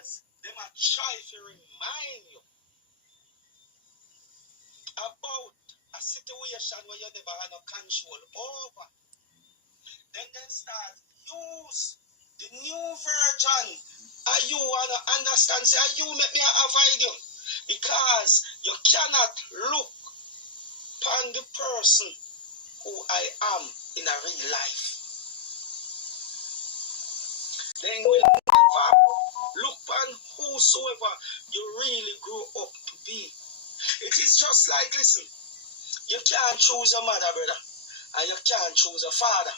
because them a try to remind you about a situation where you never had no control over. Then start use the new version. And you wanna understand, say you make me avoid you. Because you cannot look upon the person who I am in a real life. Then will never look upon whosoever you really grew up to be. It is just like, listen, you can't choose a mother, brother, and you can't choose a father,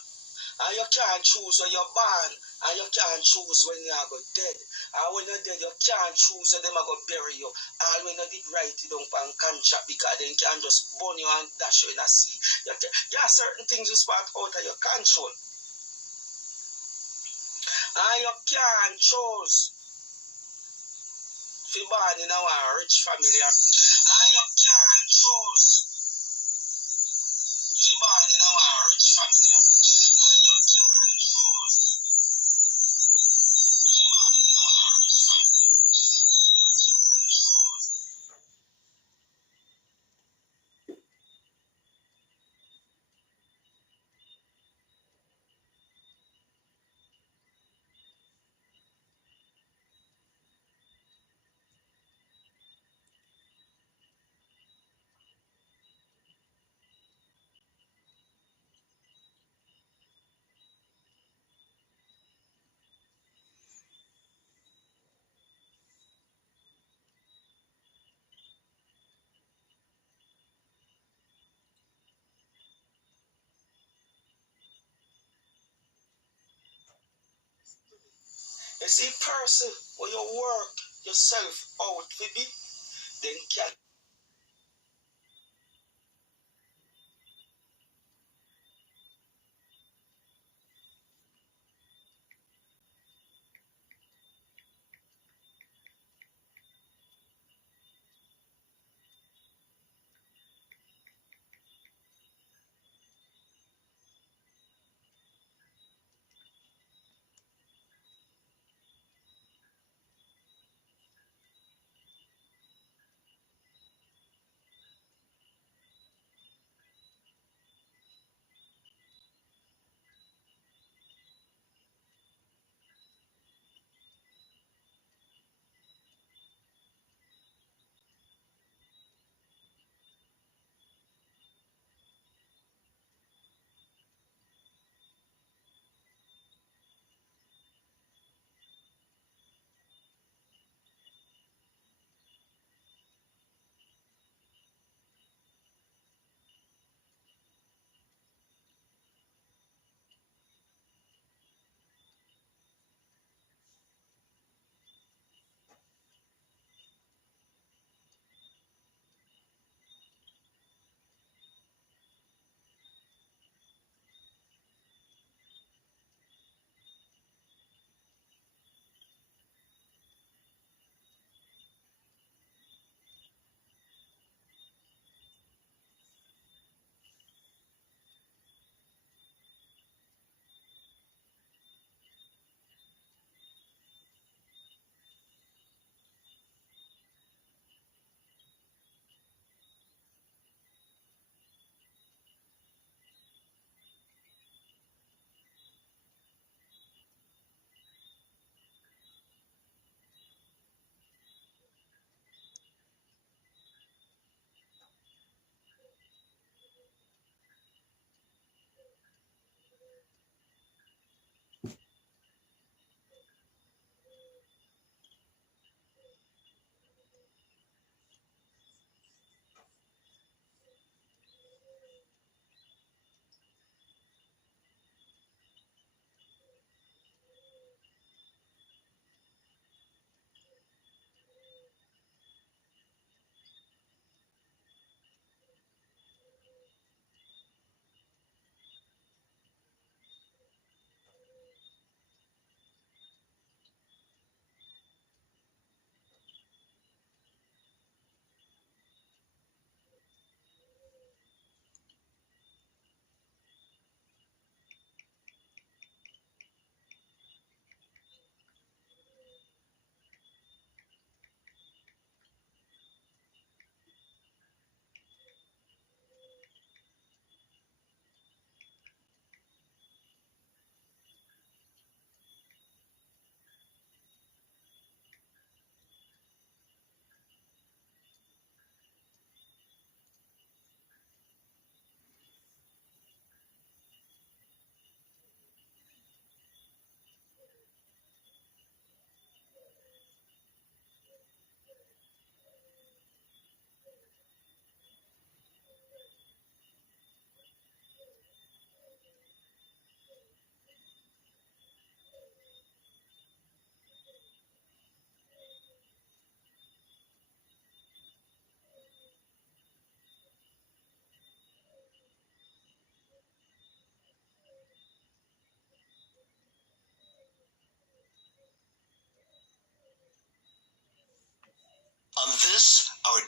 and you can't choose when you're born, and you can't choose when you are dead. And when you're dead, you can't choose when them are going to bury you. And when you did write it down on contract, because they can just burn you and dash you in a sea. There are certain things you spot out of your control. And you can't choose to be born in a rich family. And you can't choose to be born in a rich family. And you can't choose to be born in a rich family. You see, person, when you work yourself out to be, then can.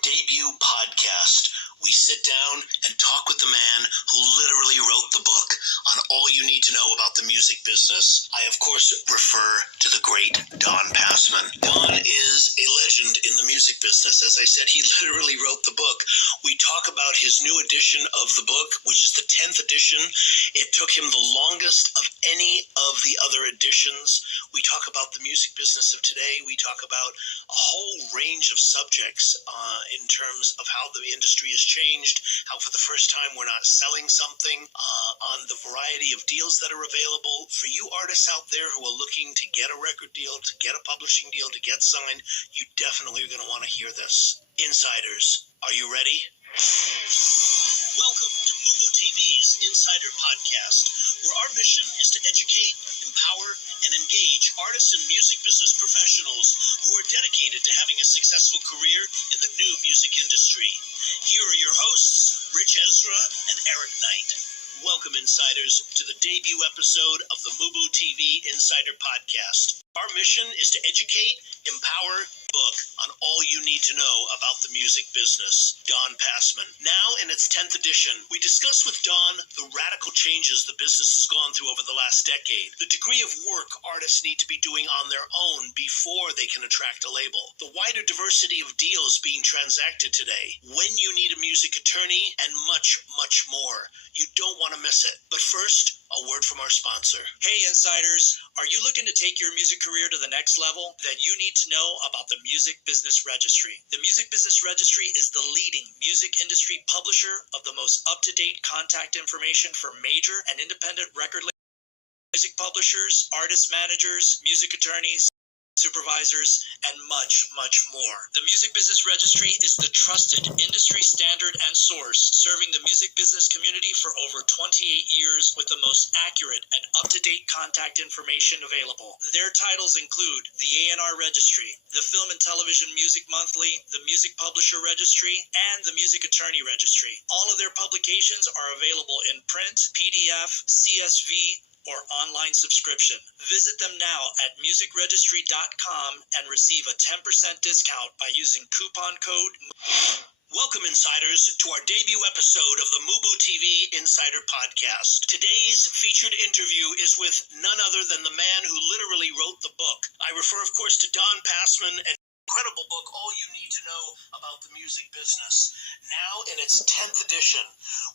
debut podcast, we sit down and talk with the man who literally wrote the book on all you need to know about the music business. I, of course, refer to the great Don Passman. Don is a legend in the music business. As I said, he literally wrote the book. We talk about his new edition of the book, which is the 10th edition. It took him the longest of any of the other editions. We talk about the music business of today. We talk about a whole range of subjects in terms of how the industry has changed, how for the first time we're not selling something, on the variety of deals that are available. For you artists out there who are looking to get a record deal, to get a publishing deal, to get signed, you definitely are going to want to hear this. Insiders, are you ready? Welcome to Mubu TV's Insider Podcast, where our mission is to educate, empower, and engage artists and music business professionals who are dedicated to having a successful career in the new music industry. Here are your hosts, Rich Ezra and Eric Knight. Welcome, Insiders, to the debut episode of the Mubu TV Insider Podcast. Our mission is to educate, empower, book on all you need to know about the music business. Don Passman. Now in its 10th edition, we discuss with Don the radical changes the business has gone through over the last decade, the degree of work artists need to be doing on their own before they can attract a label, the wider diversity of deals being transacted today, when you need a music attorney, and much, much more. You don't want to miss it. But first, a word from our sponsor. Hey Insiders, are you looking to take your music career to the next level? Then you need to know about the Music Business Registry. The Music Business Registry is the leading music industry publisher of the most up-to-date contact information for major and independent record labels, music publishers, artist managers, music attorneys, supervisors, and much, much more. The Music Business Registry is the trusted industry standard and source serving the music business community for over 28 years with the most accurate and up-to-date contact information available. Their titles include the A&R Registry, the Film and Television Music Monthly, the Music Publisher Registry, and the Music Attorney Registry. All of their publications are available in print, PDF, CSV, or online subscription. Visit them now at musicregistry.com and receive a 10% discount by using coupon code. Welcome, Insiders, to our debut episode of the Mubu TV Insider Podcast. Today's featured interview is with none other than the man who literally wrote the book. I refer, of course, to Don Passman and incredible book, All You Need to Know About the Music Business. Now in its 10th edition,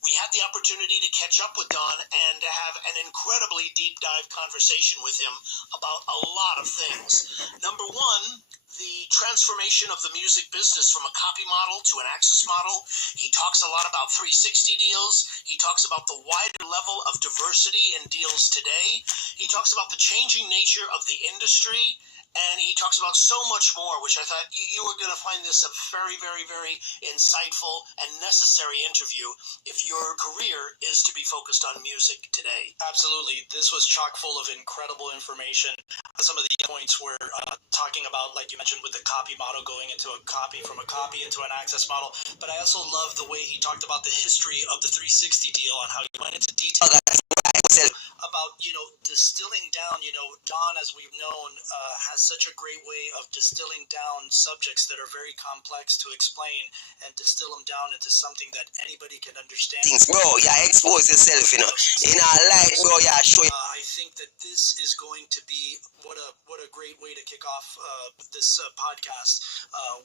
we had the opportunity to catch up with Don and to have an incredibly deep dive conversation with him about a lot of things. Number one, the transformation of the music business from a copy model to an access model. He talks a lot about 360 deals. He talks about the wider level of diversity in deals today. He talks about the changing nature of the industry. And he talks about so much more, which I thought you were going to find this a very, very, very insightful and necessary interview if your career is to be focused on music today. Absolutely. This was chock full of incredible information. Some of the points were talking about, like you mentioned, with the copy model going into a copy, from a copy into an access model. But I also love the way he talked about the history of the 360 deal and how he went into detail about, distilling down. Don, as we've known, has such a great way of distilling down subjects that are very complex to explain and distill them down into something that anybody can understand. Bro, expose yourself, in our life, bro, show you. I think that this is going to be what a great way to kick off this podcast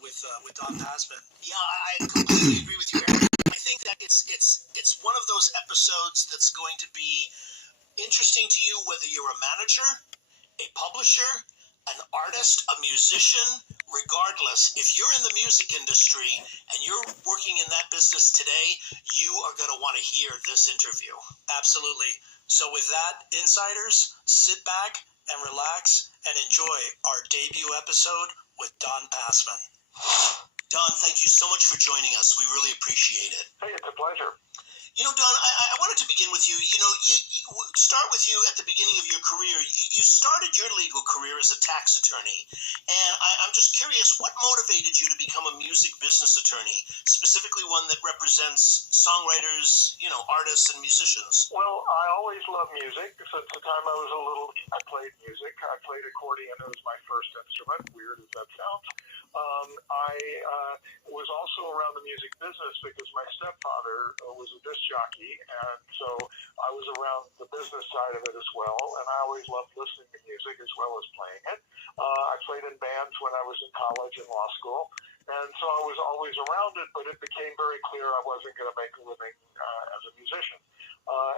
with Don Passman. Yeah, I completely agree with you, Eric. I think that it's one of those episodes that's going to be interesting to you, whether you're a manager, a publisher, an artist, a musician, regardless. If you're in the music industry and you're working in that business today, you are going to want to hear this interview. Absolutely. So with that, Insiders, sit back and relax and enjoy our debut episode with Don Passman. Don, thank you so much for joining us. We really appreciate it. Hey, it's a pleasure. You know, Don, I wanted to begin with you. You know, you start with you at the beginning of your career. You started your legal career as a tax attorney. And I'm just curious, what motivated you to become a music business attorney, specifically one that represents songwriters, you know, artists and musicians? Well, I always loved music. Since the time I was a little, I played music. I played accordion. It was my first instrument, weird as that sounds. I was also around the music business because my stepfather was a disc jockey, and so I was around the business side of it as well, and I always loved listening to music as well as playing it. I played in bands when I was in college and law school, and so I was always around it, but it became very clear I wasn't going to make a living as a musician.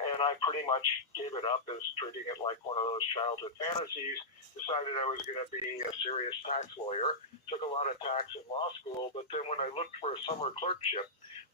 And I pretty much gave it up as treating it like one of those childhood fantasies, decided I was going to be a serious tax lawyer, took a lot of tax in law school, but then when I looked for a summer clerkship,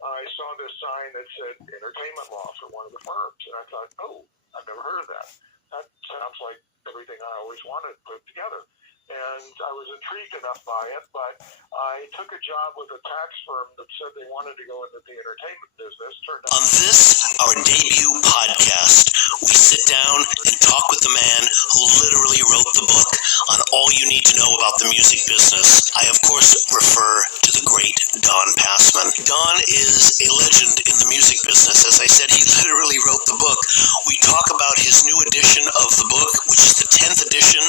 I saw this sign that said entertainment law for one of the firms, and I thought, oh, I've never heard of that. That sounds like everything I always wanted put together. And I was intrigued enough by it, but I took a job with a tax firm that said they wanted to go into the entertainment business. On this, our debut podcast, we sit down and talk with the man who literally wrote the book on all you need to know about the music business. I, of course, refer to the great Don Passman. Don is a legend in the music business. As I said, he literally wrote the book. We talk about his new edition of the book, which is the 10th edition.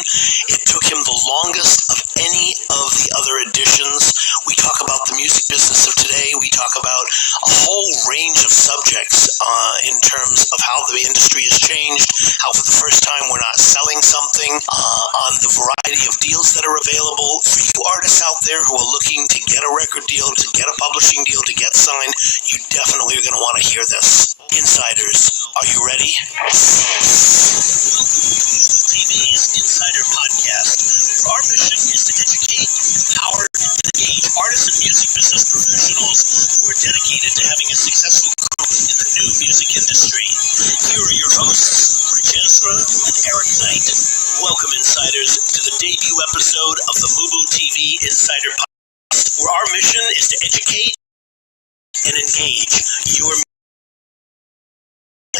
It took him the longest of any of the other editions. We talk about the music business of today. We talk about a whole range of subjects in terms of how the industry has changed, how for the first time we're not selling something, on the variety of deals that are available. For you artists out there who are looking to get a record deal, to get a publishing deal, to get signed, you definitely are going to want to hear this. Insiders, are you ready? TV's Insider Podcast. Our mission is to educate, empower, and engage artists and music business professionals who are dedicated to having a successful career in the new music industry. Here are your hosts, Rich Ezra and Eric Knight. Welcome, Insiders, to the debut episode of the Mubu TV Insider Podcast, where our mission is to educate and engage your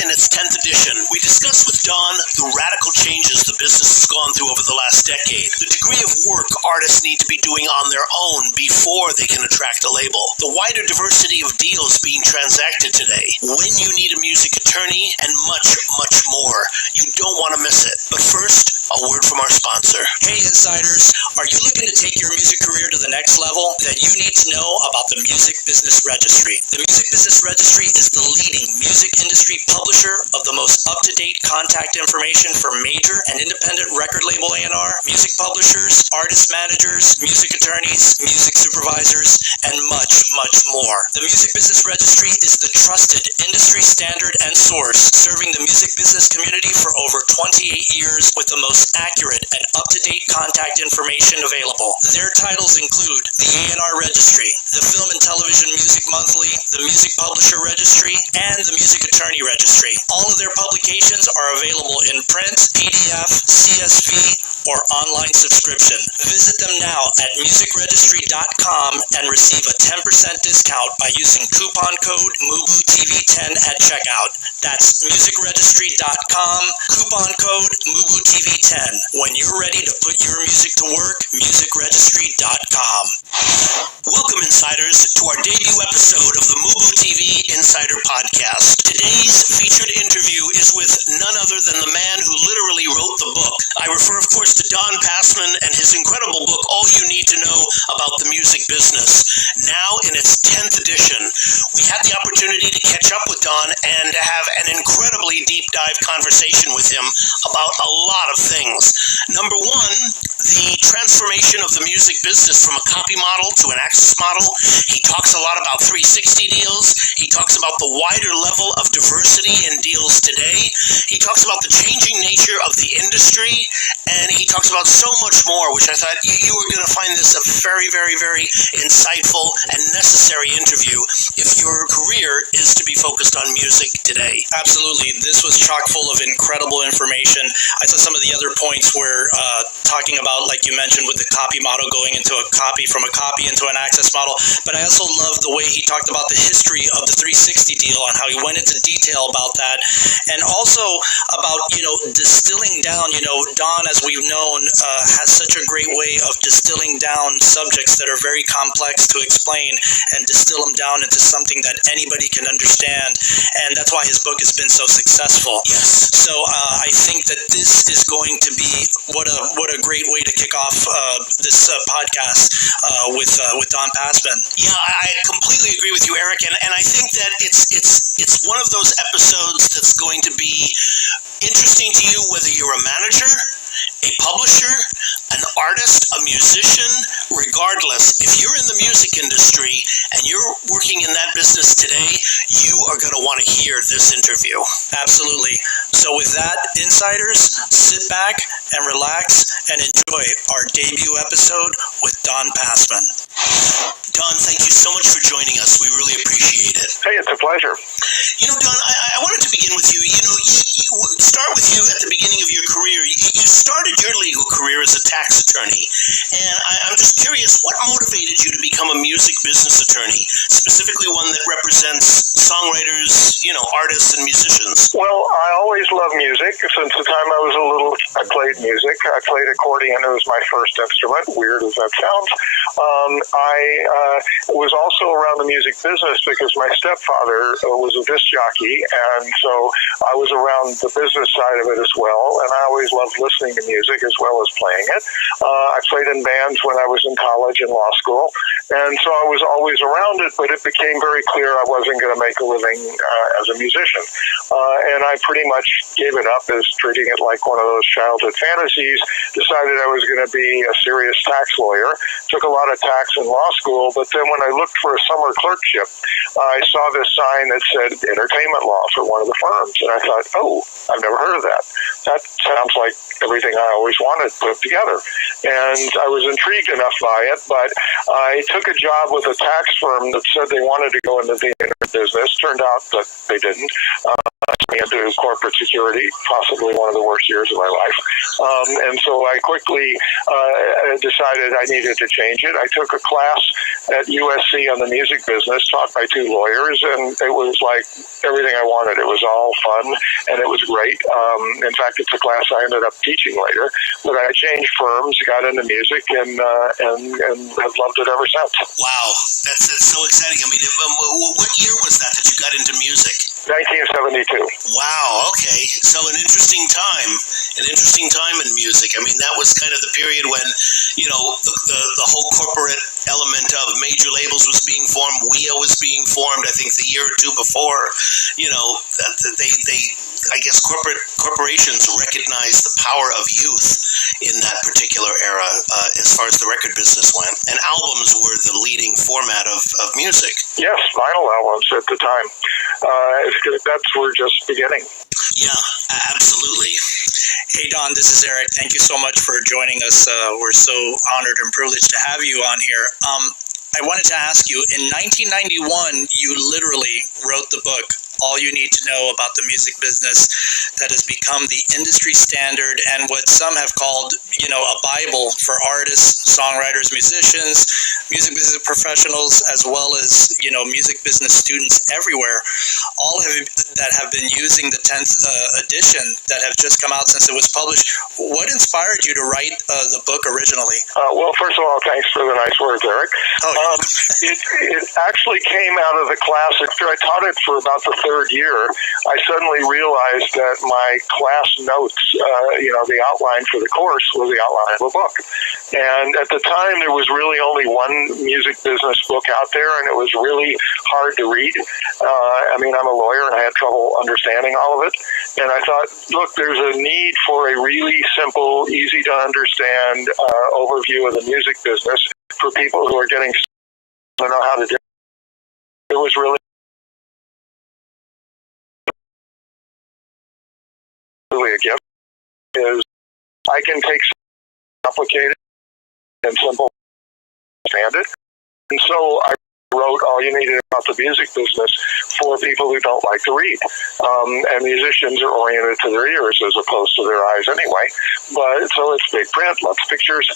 in its 10th edition, we discuss with Don the radical changes the business has gone through over the last decade, the degree of work artists need to be doing on their own before they can attract a label, the wider diversity of deals being transacted today, when you need a music attorney, and much, much more. You don't want to miss it. But first, a word from our sponsor. Hey, Insiders, are you looking to take your music career to the next level? Then you need to know about the Music Business Registry. The Music Business Registry is the leading music industry publisher of the most up-to-date contact information for major and independent record label A&R, music publishers, artist managers, music attorneys, music supervisors, and much, much more. The Music Business Registry is the trusted industry standard and source serving the music business community for over 28 years with the most accurate and up-to-date contact information available. Their titles include the A&R Registry, the Film and Television Music Monthly, the Music Publisher Registry, and the Music Attorney Registry. All of their publications are available in print, PDF, CSV, or online subscription. Visit them now at musicregistry.com and receive a 10% discount by using coupon code MUBUTV10 at checkout. That's musicregistry.com, coupon code MUBUTV10. When you're ready to put your music to work, musicregistry.com. Welcome, Insiders, to our debut episode of the Mubu TV Insider Podcast. Today's featured interview is with none other than the man who literally wrote the book. I refer, of course, to Don Passman and his incredible book, All You Need to Know About the Music Business. Now in its 10th edition, we had the opportunity to catch up with Don and to have an incredibly deep dive conversation with him about a lot of things. Number one, the transformation of the music business from a copy model to an access model. He talks a lot about 360 deals. He talks about the wider level of diversity in deals today. He talks about the changing nature of the industry, and he talks about so much more, which I thought you were going to find this a very, very, very insightful and necessary interview if your career is to be focused on music today. Absolutely. This was chock full of incredible information. I thought some of the other points were talking about about, like you mentioned, with the copy model going into a copy, from a copy into an access model. But I also love the way he talked about the history of the 360 deal and how he went into detail about that. And also about, distilling down, Don, as we've known, has such a great way of distilling down subjects that are very complex to explain and distill them down into something that anybody can understand. And that's why his book has been so successful. Yes. So I think that this is going to be what a great way to kick off this podcast with Don Passman. Yeah, I completely agree with you, Eric, and I think that it's one of those episodes that's going to be interesting to you, whether you're a manager, a publisher, an artist, a musician, regardless. If you're in the music industry and you're working in that business today, you are going to want to hear this interview. Absolutely. So with that, insiders, sit back and relax and enjoy our debut episode with Don Passman. Don, thank you so much for joining us. We really appreciate it. Hey, it's a pleasure. Don, I wanted to begin with you. Start with you at the beginning of your career. You started your legal career as a tax attorney, and I'm just curious, what motivated you to become a music business attorney, specifically one that represents songwriters, artists and musicians? Well, I always loved music. Since the time I was a little, I played music. I played accordion. It was my first instrument, weird as that sounds. I was also around the music business because my stepfather was a disc jockey, and so I was around the business side of it as well, and I always loved listening to music as well as playing it. I played in bands when I was in college and law school, and so I was always around it, but it became very clear I wasn't going to make a living as a musician. And I pretty much gave it up as treating it like one of those childhood fantasies, decided I was going to be a serious tax lawyer, took a lot of tax in law school, but then when I looked for a summer clerkship, I saw this sign that said entertainment law for one of the firms, and I thought, oh, I've never heard of that. That sounds like everything I always wanted put together. And I was intrigued enough by it, but I took a job with a tax firm that said they wanted to go into the internet business. Turned out that they didn't. Into corporate security, possibly one of the worst years of my life. And so I quickly decided I needed to change it. I took a class at USC on the music business, taught by two lawyers, and it was like everything I wanted. It was all fun, and it was great. In fact, it's a class I ended up teaching later. But I changed firms, got into music, and have loved it ever since. Wow, that's so exciting. I mean, what year was that you got into music? 1972. Wow, okay. So an interesting time in music. I mean, that was kind of the period when, the whole corporate element of major labels was being formed. WEA was being formed, I think, the year or two before. I guess corporations recognized the power of youth in that particular era as far as the record business went. And albums were the leading format of music. Yes, vinyl albums at the time. That's we're just beginning. Yeah, absolutely. Hey, Don, this is Eric. Thank you so much for joining us. We're so honored and privileged to have you on here. I wanted to ask you, in 1991, you literally wrote the book, All You Need to Know About the Music Business, that has become the industry standard and what some have called, a Bible for artists, songwriters, musicians, music business professionals, as well as, music business students everywhere, all that have been using the 10th edition that have just come out since it was published. What inspired you to write the book originally? Well, first of all, thanks for the nice words, Eric. It actually came out of the class. After I taught it for about the third year, I suddenly realized that my class notes, the outline for the course was the outline of a book. And at the time, there was really only one music business book out there, and it was really hard to read. I'm a lawyer, and I had trouble understanding all of it. And I thought, look, there's a need for a really simple, easy to understand overview of the music business for people who are getting to know how to do it. It was really a gift. Is I can take something complicated and simple, understand it. And so I wrote All You Need to Know About the Music Business for people who don't like to read. And musicians are oriented to their ears as opposed to their eyes anyway. But so it's big print, lots of pictures,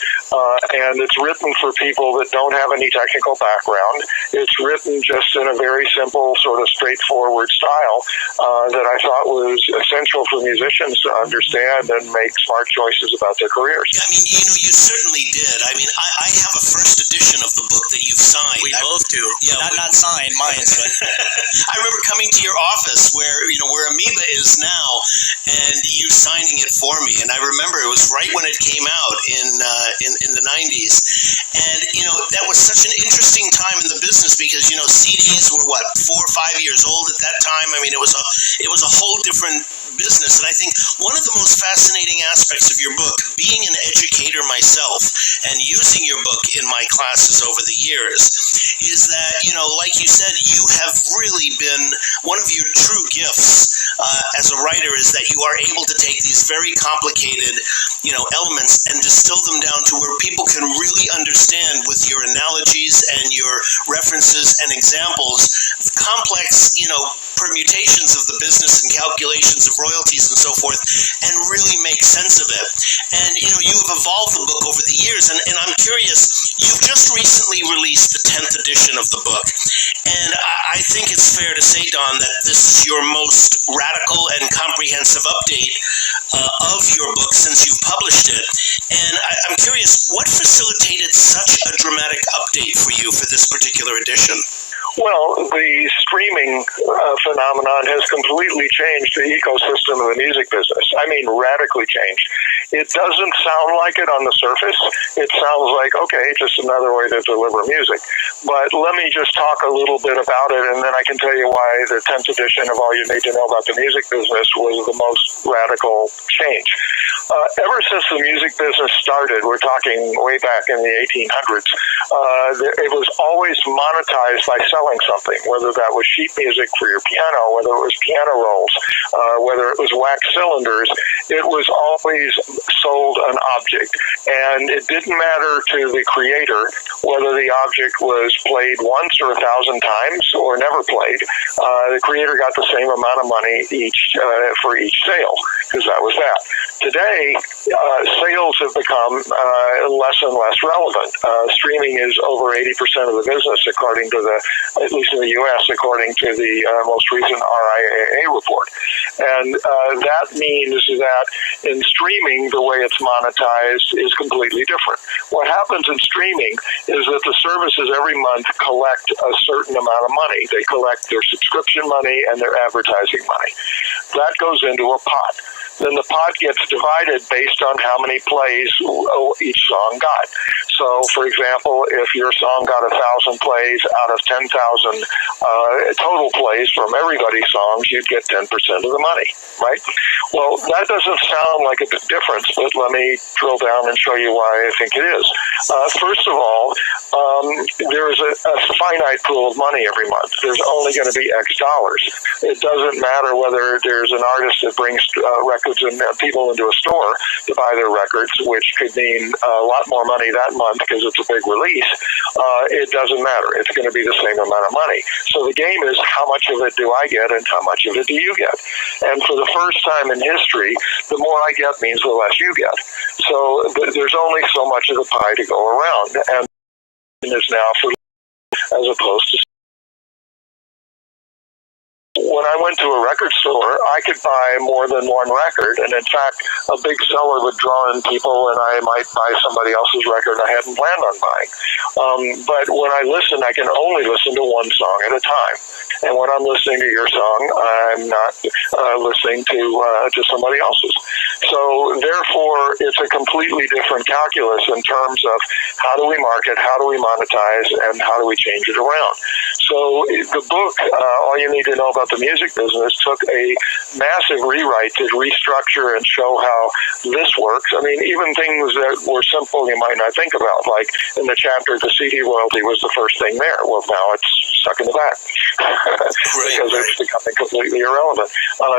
and it's written for people that don't have any technical background. It's written just in a very simple, sort of straightforward style that I thought was essential for musicians to understand and make smart choices about their careers. I mean, you certainly did. I mean, I have a first edition of the book that you've signed. We both do. Yeah, not signed, mine. But I remember coming to your office where Amoeba is now, and you signing it for me. And I remember it was right when it came out in the 90s. And that was such an interesting time in the business because CDs were 4 or 5 years old at that time. I mean, it was a whole different business. And I think one of the most fascinating aspects of your book, being an educator myself and using your book in my classes over the years, is that, like you said, you have really been, one of your true gifts as a writer is that you are able to take these very complicated, elements and distill them down to where people can really understand with your analogies and your references and examples, complex, permutations of the business and calculations of royalties and so forth, and really make sense of it. And, you have evolved the book over the years, and I'm curious, you've just recently released the 10th edition of the book, and I think it's fair to say, Don, that this is your most radical and comprehensive update of your book since you've published it. And I'm curious, what facilitated such a dramatic update for you for this particular edition? Well, the streaming phenomenon has completely changed the ecosystem of the music business. I mean, radically changed. It doesn't sound like it on the surface. It sounds like, okay, just another way to deliver music. But let me just talk a little bit about it, and then I can tell you why the 10th edition of All You Need to Know About the Music Business was the most radical change. Ever since the music business started, we're talking way back in the 1800s, it was always monetized by selling something, whether that was sheet music for your piano, whether it was piano rolls, whether it was wax cylinders. It was always sold an object, and it didn't matter to the creator whether the object was played once or 1,000 times or never played. The creator got the same amount of money for each sale, because that was that. Today, sales have become less and less relevant. Streaming is over 80% of the business, according to at least in the U.S., according to the most recent RIAA report. And that means that in streaming, the way it's monetized is completely different. What happens in streaming is that the services every month collect a certain amount of money. They collect their subscription money and their advertising money. That goes into a pot. Then the pot gets divided based on how many plays each song got. So, for example, if your song got 1,000 plays out of 10,000 total plays from everybody's songs, you'd get 10% of the money, right? Well, that doesn't sound like a big difference, but let me drill down and show you why I think it is. First of all, there is a finite pool of money every month. There's only going to be X dollars. It doesn't matter whether there's an artist that brings records and people into a store to buy their records, which could mean a lot more money that month because it's a big release. It doesn't matter. It's going to be the same amount of money. So the game is, how much of it do I get and how much of it do you get? And for the first time in history, the more I get means the less you get. So there's only so much of the pie to go around. And is now for as opposed to when I went to a record store, I could buy more than one record, and in fact, a big seller would draw in people, and I might buy somebody else's record I hadn't planned on buying. But when I listen, I can only listen to one song at a time. And when I'm listening to your song, I'm not listening to somebody else's. So therefore, it's a completely different calculus in terms of how do we market, how do we monetize, and how do we change it around. So the book, All You Need to Know About the Music Business, took a massive rewrite to restructure and show how this works. I mean, even things that were simple you might not think about, like in the chapter, the CD royalty was the first thing there. Well, now it's stuck in the back because it's becoming completely irrelevant.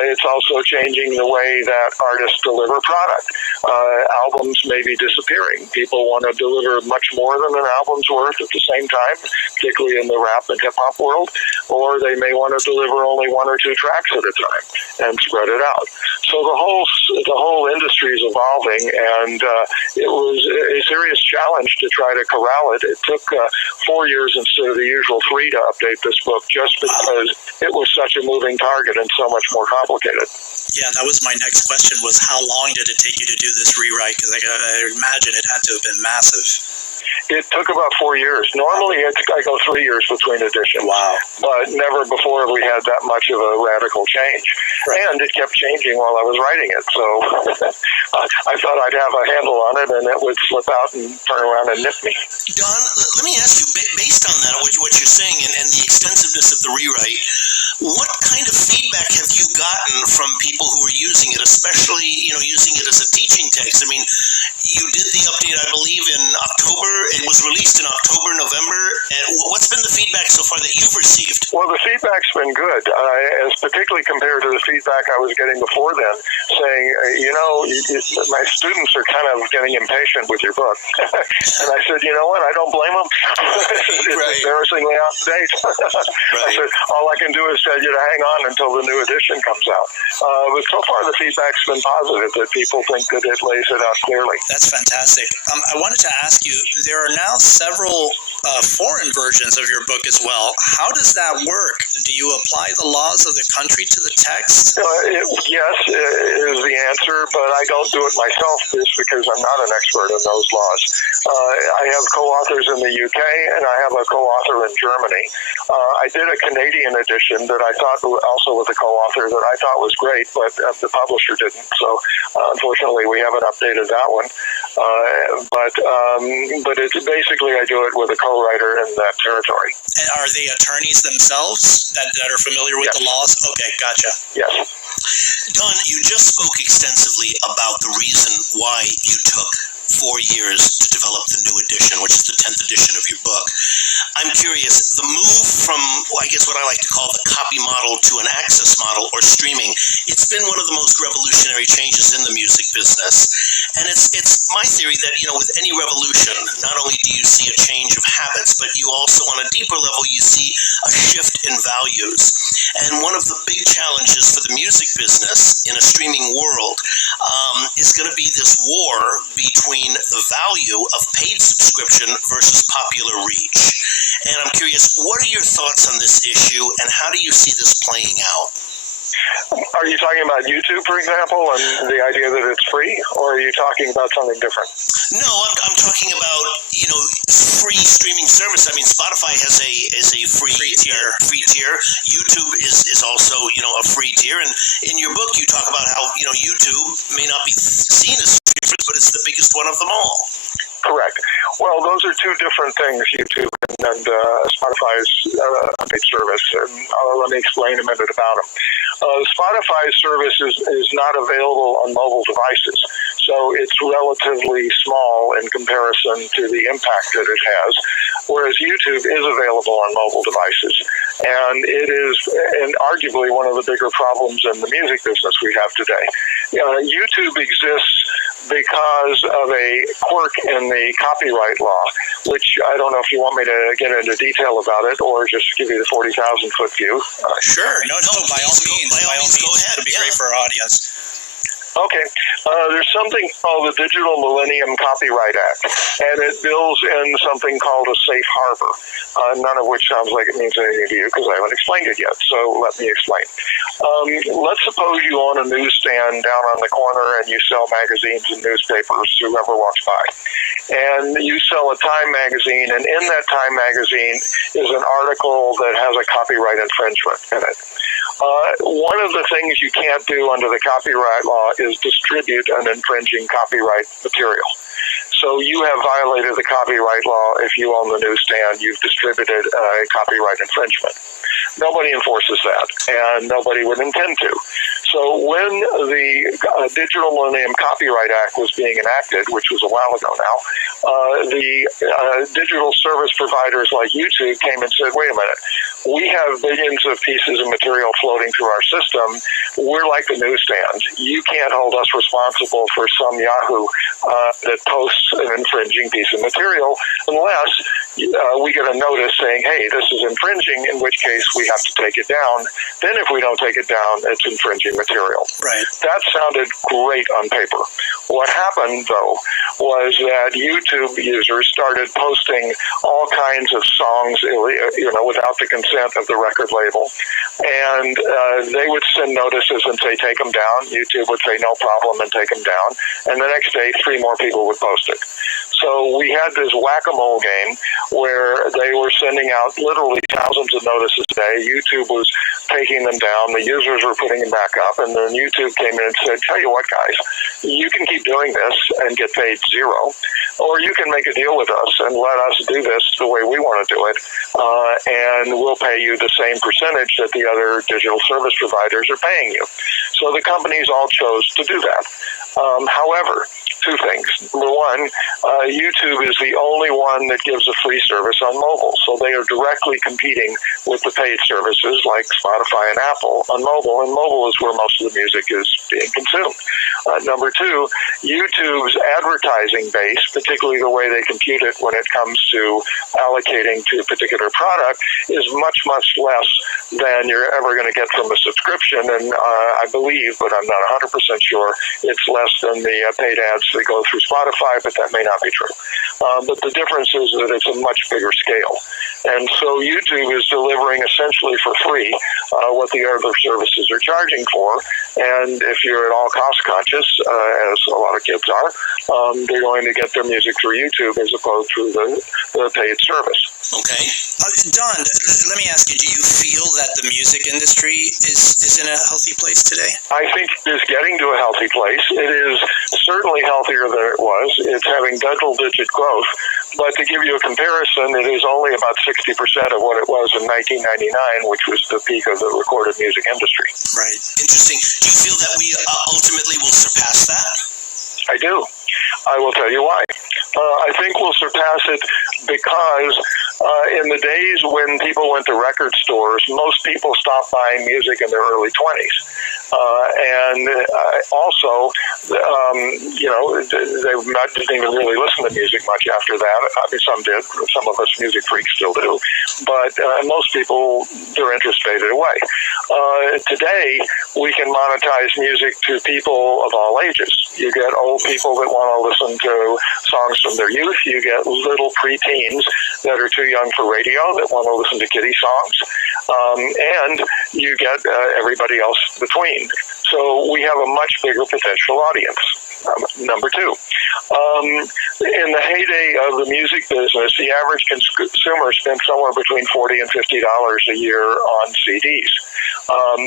It's also changing the way that artists deliver product. Albums may be disappearing. People want to deliver much more than an album's worth at the same time, particularly in the rap and hip-hop world, or they may want to deliver only one or two tracks at a time and spread it out. So the whole industry is evolving, and it was a serious challenge to try to corral it. It took 4 years instead of the usual 3 to update this book, just because it was such a moving target and so much more complicated. Yeah, that was my next question, was how long did it take you to do this rewrite? Because I imagine it had to have been massive. It took about 4 years. Normally, I go 3 years between editions. Wow. But never before have we had that much of a radical change. Right. And it kept changing while I was writing it. So I thought I'd have a handle on it, and it would slip out and turn around and nip me. Don, let me ask you, based on that, what you're saying, and the extensiveness of the rewrite, what kind of feedback have you gotten from people who are using it, especially, using it as a teaching text? I mean, you did the update, I believe, in October. It was released in October, November. And what's been the feedback so far that you've received? Well, the feedback's been good, as particularly compared to the feedback I was getting before then, saying, my students are kind of getting impatient with your book. And I said, you know what? I don't blame them. It's embarrassingly out of date. I said, all I can do is tell you to hang on until the new edition comes out. But so far, the feedback's been positive, that people think that it lays it out clearly. That's fantastic. I wanted to ask you, there are now several foreign versions of your book as well. How does that work? Do you apply the laws of the country to the text? Yes, is the answer, but I don't do it myself just because I'm not an expert in those laws. I have co-authors in the UK, and I have a co-author in Germany. I did a Canadian edition that I thought, also with a co-author, that I thought was great, but the publisher didn't. So unfortunately, we haven't updated that one. But it's basically, I do it with a co-writer in that territory. And are they attorneys themselves that are familiar with the laws? Okay, gotcha. Yes. Don, you just spoke extensively about the reason why you took 4 years to develop the new edition, which is the 10th edition of your book. I'm curious, the move from, I guess what I like to call the copy model to an access model or streaming, it's been one of the most revolutionary changes in the music business. And it's my theory that, with any revolution, not only do you see a change of habits, but you also, on a deeper level, you see a shift in values. And one of the big challenges for the music business in a streaming world is going to be this war between the value of paid subscription versus popular reach. And I'm curious, what are your thoughts on this issue, and how do you see this playing out? Are you talking about YouTube, for example, and the idea that it's free, or are you talking about something different? No, I'm talking about, free streaming service. I mean, Spotify has a free tier. YouTube is also, a free tier. And in your book, you talk about how, YouTube may not be seen as free, but it's the biggest one of them all. Correct. Well, those are two different things, YouTube and Spotify's paid service. And let me explain a minute about them. Spotify's service is not available on mobile devices, so it's relatively small in comparison to the impact that it has, whereas YouTube is available on mobile devices. And it is arguably one of the bigger problems in the music business we have today. YouTube exists because of a quirk in the copyright law, which I don't know if you want me to get into detail about it or just give you the 40,000-foot view. Sure. No, by all means. Go ahead. It'd be great for our audience. Okay. There's something called the Digital Millennium Copyright Act, and it builds in something called a safe harbor, none of which sounds like it means anything to you because I haven't explained it yet, so let me explain. Let's suppose you own a newsstand down on the corner and you sell magazines and newspapers to whoever walks by. And you sell a Time magazine, and in that Time magazine is an article that has a copyright infringement in it. One of the things you can't do under the copyright law is distribute an infringing copyright material. So you have violated the copyright law if you own the newsstand. You've distributed a copyright infringement. Nobody enforces that, and nobody would intend to. So when the Digital Millennium Copyright Act was being enacted, which was a while ago now, the digital service providers like YouTube came and said, wait a minute, we have billions of pieces of material floating through our system. We're like the newsstand. You can't hold us responsible for some Yahoo that posts an infringing piece of material unless we get a notice saying, hey, this is infringing, in which case we have to take it down. Then if we don't take it down, it's infringing material. Right. That sounded great on paper. What happened, though, was that YouTube users started posting all kinds of songs, without the consent of the record label. And they would send notices and say, take them down. YouTube would say, no problem, and take them down. And the next day, 3 more people would post it. So we had this whack-a-mole game where they were sending out literally thousands of notices a day. YouTube was taking them down. The users were putting them back up. And then YouTube came in and said, tell you what, guys, you can keep doing this and get paid $0, or you can make a deal with us and let us do this the way we want to do it, and we'll pay you the same percentage that the other digital service providers are paying you. So the companies all chose to do that. However, 2 things. Number one, YouTube is the only one that gives a free service on mobile. So they are directly competing with the paid services like Spotify and Apple on mobile, and mobile is where most of the music is being consumed. Number 2, YouTube's advertising base, particularly the way they compute it when it comes to allocating to a particular product, is much, much less than you're ever going to get from a subscription. And I believe, but I'm not 100% sure, it's less than the paid ads that go through Spotify, but that may not be true. But the difference is that it's a much bigger scale. And so YouTube is delivering essentially for free what the other services are charging for. And if you're at all cost conscious, as a lot of kids are, they're going to get their music through YouTube as opposed to the paid service. Okay. Don, let me ask you, do you feel that the music industry is in a healthy place today? I think it is getting to a healthy place. It is certainly healthier than it was. It's having double-digit growth. But to give you a comparison, it is only about 60% of what it was in 1999, which was the peak of the recorded music industry. Right. Interesting. Do you feel that we ultimately will surpass that? I do. I will tell you why. I think we'll surpass it because in the days when people went to record stores, most people stopped buying music in their early 20s. And also, they didn't even really listen to music much after that. I mean, some did. Some of us music freaks still do. But most people, their interest faded away. Today, we can monetize music to people of all ages. You get old people that want to listen to songs from their youth. You get little preteens that are too young for radio that want to listen to kiddie songs. And you get everybody else between. So we have a much bigger potential audience. Number 2, in the heyday of the music business, the average consumer spent somewhere between $40 and $50 a year on CDs.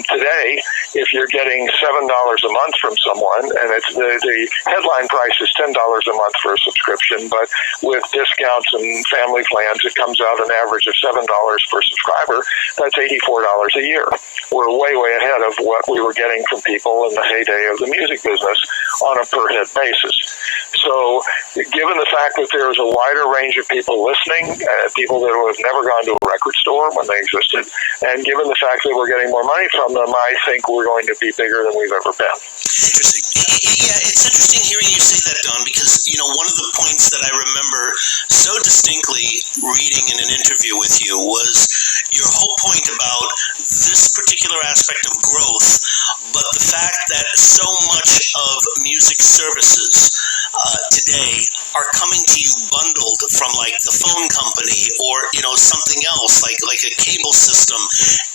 Today, if you're getting $7 a month from someone, and it's the headline price is $10 a month for a subscription, but with discounts and family plans, it comes out an average of $7 per subscriber. That's $84 a year. We're way, way ahead of what we were getting from people in the heyday of the music business on a per-head basis. So given the fact that there is a wider range of people listening, people that have never gone to a record store when they existed, and given the fact that we're getting more money from them, I think we're going to be bigger than we've ever been. Interesting. Yeah, it's interesting hearing you say that, Don, because, one of the points that I remember so distinctly reading in an interview with you was your whole point about this particular aspect of growth, but the fact that so much of music services today are coming to you bundled from like the phone company or something else like a cable system,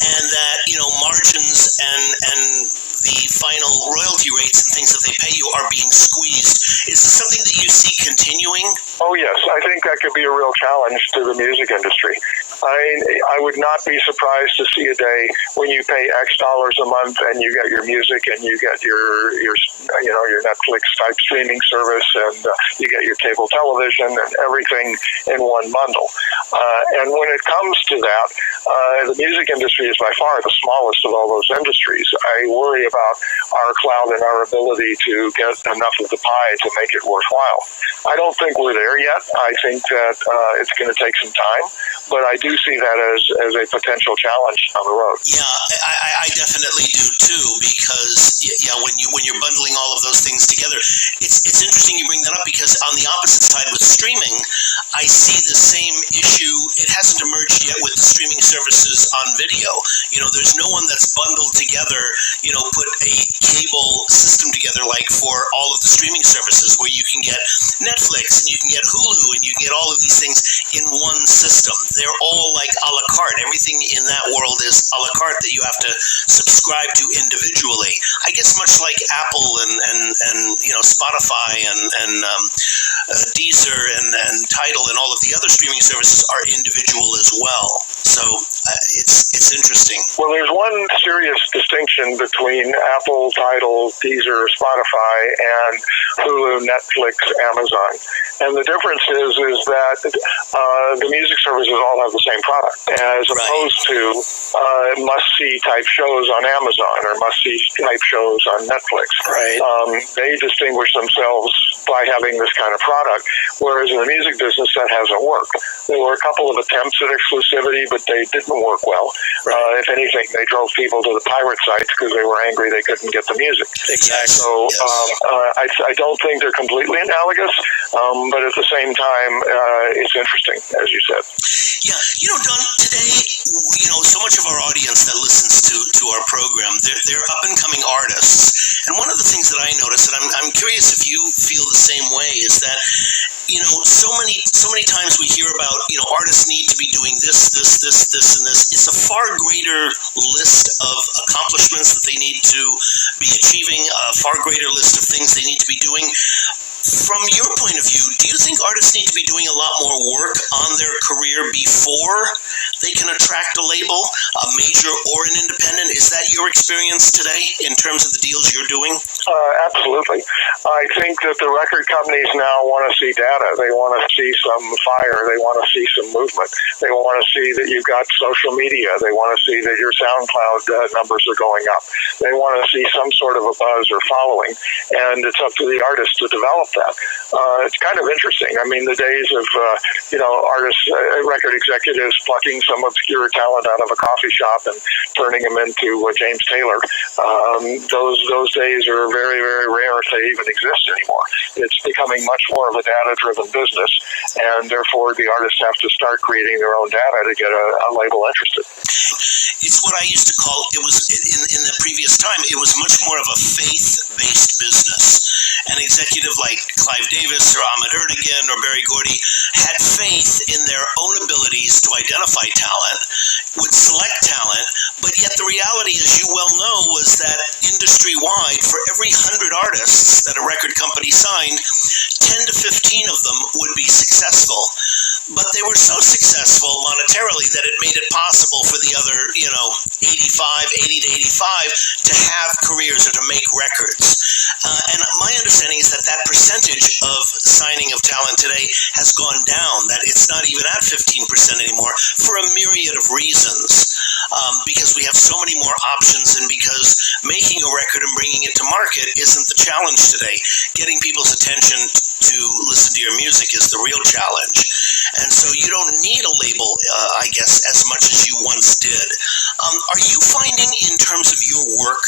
and that margins and the final royalty rates and things that they pay you are being squeezed. Is this something that you see continuing? Oh yes, I think that could be a real challenge to the music industry. I would not be surprised to see a day when you pay X dollars a month and you get your music and you get your Netflix type streaming service and you get your cable television and everything in one bundle. And when it comes to that, The music industry is by far the smallest of all those industries. I worry about our clout and our ability to get enough of the pie to make it worthwhile. I don't think we're there yet. I think that it's going to take some time, but I do see that as a potential challenge down the road. Yeah, I definitely do too, because when you're bundling all of those things together, it's interesting you bring that up, because on the opposite side with streaming, I see the same issue. It hasn't emerged yet with the streaming services on video. There's no one that's bundled together, put a cable system together like for all of the streaming services, where you can get Netflix and you can get Hulu and you can get all of these things in one system. They're all like a la carte. Everything in that world is a la carte that you have to subscribe to individually. I guess much like Apple and Spotify and Deezer and Tidal and all of the other streaming services are individual as well. So it's interesting. Well, there's one serious distinction between Apple, Tidal, Deezer, Spotify, and Hulu, Netflix, Amazon. And the difference is that the music services all have the same product, as opposed to must-see type shows on Amazon or must-see type shows on Netflix. Right. They distinguish themselves by having this kind of product, whereas in the music business that hasn't worked. There were a couple of attempts at exclusivity, but they didn't work well. Right. If anything, they drove people to the pirate sites because they were angry they couldn't get the music. Exactly. So I don't think they're completely analogous, but at the same time, it's interesting, as you said. Yeah, Don, today, so much of our audience that listens to our program, they're up-and-coming artists. And one of the things that I notice, and I'm curious if you feel the same way, is that so many times we hear about, artists need to be doing this, and this. It's a far greater list of accomplishments that they need to be achieving, a far greater list of things they need to be doing. From your point of view, do you think artists need to be doing a lot more work on their career before they can attract a label, a major or an independent? Is that your experience today in terms of the deals you're doing? Absolutely. I think that the record companies now want to see data. They want to see some fire. They want to see some movement. They want to see that you've got social media. They want to see that your SoundCloud numbers are going up. They want to see some sort of a buzz or following, and it's up to the artist to develop that. It's kind of interesting. I mean, the days of, artists, record executives plucking some obscure talent out of a coffee shop and turning him into James Taylor, those days are very, very rare if they even exist anymore. It's becoming much more of a data-driven business, and therefore the artists have to start creating their own data to get a label interested. It's what I used to call, it was in the previous time, it was much more of a faith-based business. An executive like Clive Davis or Ahmet Ertegun or Berry Gordy had faith in their own abilities to identify talent, would select talent, but yet the reality, as you well know, was that industry-wide, for every 100 artists that a record company signed, 10 to 15 of them would be successful. But they were so successful monetarily that it made it possible for the other, 80 to 85 to have careers or to make records. And my understanding is that percentage of signing of talent today has gone down, that it's not even at 15% anymore for a myriad of reasons. Because we have so many more options, and because making a record and bringing it to market isn't the challenge today. Getting people's attention to listen to your music is the real challenge. And so you don't need a label, I guess, as much as you once did. Are you finding, in terms of your work,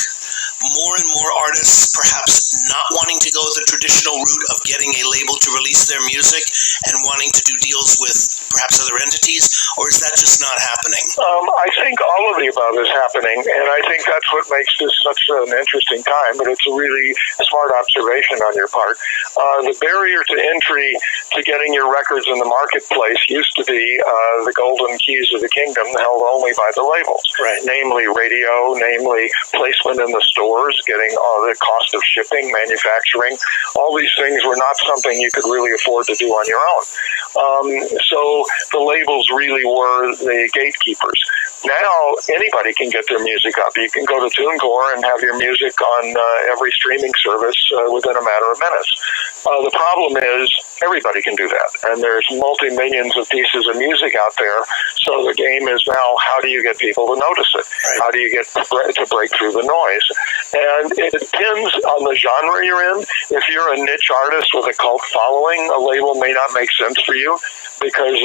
more and more artists perhaps not wanting to go the traditional route of getting a label to release their music and wanting to do deals with perhaps other entities, or is that just not happening? I think all of the above is happening, and I think that's what makes this such an interesting time, but it's a really smart observation on your part. The barrier to entry to getting your records in the marketplace used to be the golden keys of the kingdom held only by the labels, right? Namely radio, namely placement in the stores, getting the cost of shipping, manufacturing. All these things were not something you could really afford to do on your own. So the labels really were the gatekeepers. Now anybody can get their music up. You can go to TuneCore and have your music on every streaming service within a matter of minutes. The problem is everybody can do that, and there's multi-millions of pieces of music out there. So the game is now, how do you get people to notice it? Right. How do you get to break through the noise? And it depends on the genre you're in. If you're a niche artist with a cult following, a label may not make sense for you, because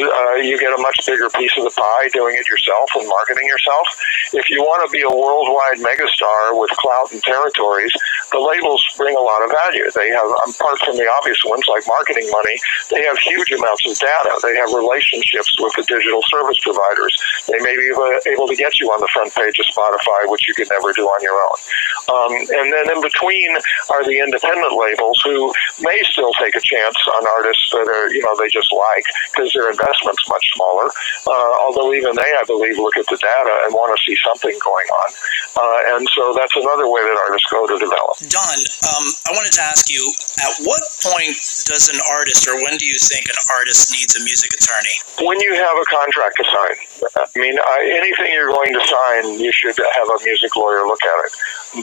you get a much bigger piece of the pie doing it yourself and marketing yourself. If you want to be a worldwide megastar with clout and territories, the labels bring a lot of value. They have, apart from the obvious ones like marketing money, they have huge amounts of data. They have relationships with the digital service providers. They may be able to get you on the front page of Spotify, which you could never do on your own. And then in between are the independent labels who may still take a chance on artists that are, they just like, because their investment's much smaller. Although even they, I believe, look at the data and want to see something going on. And so that's another way that artists go to develop. Don, I wanted to ask you, at what point does an artist, or when do you think an artist needs a music attorney? When you have a contract to sign. Anything you're going to sign, you should have a music lawyer look at it,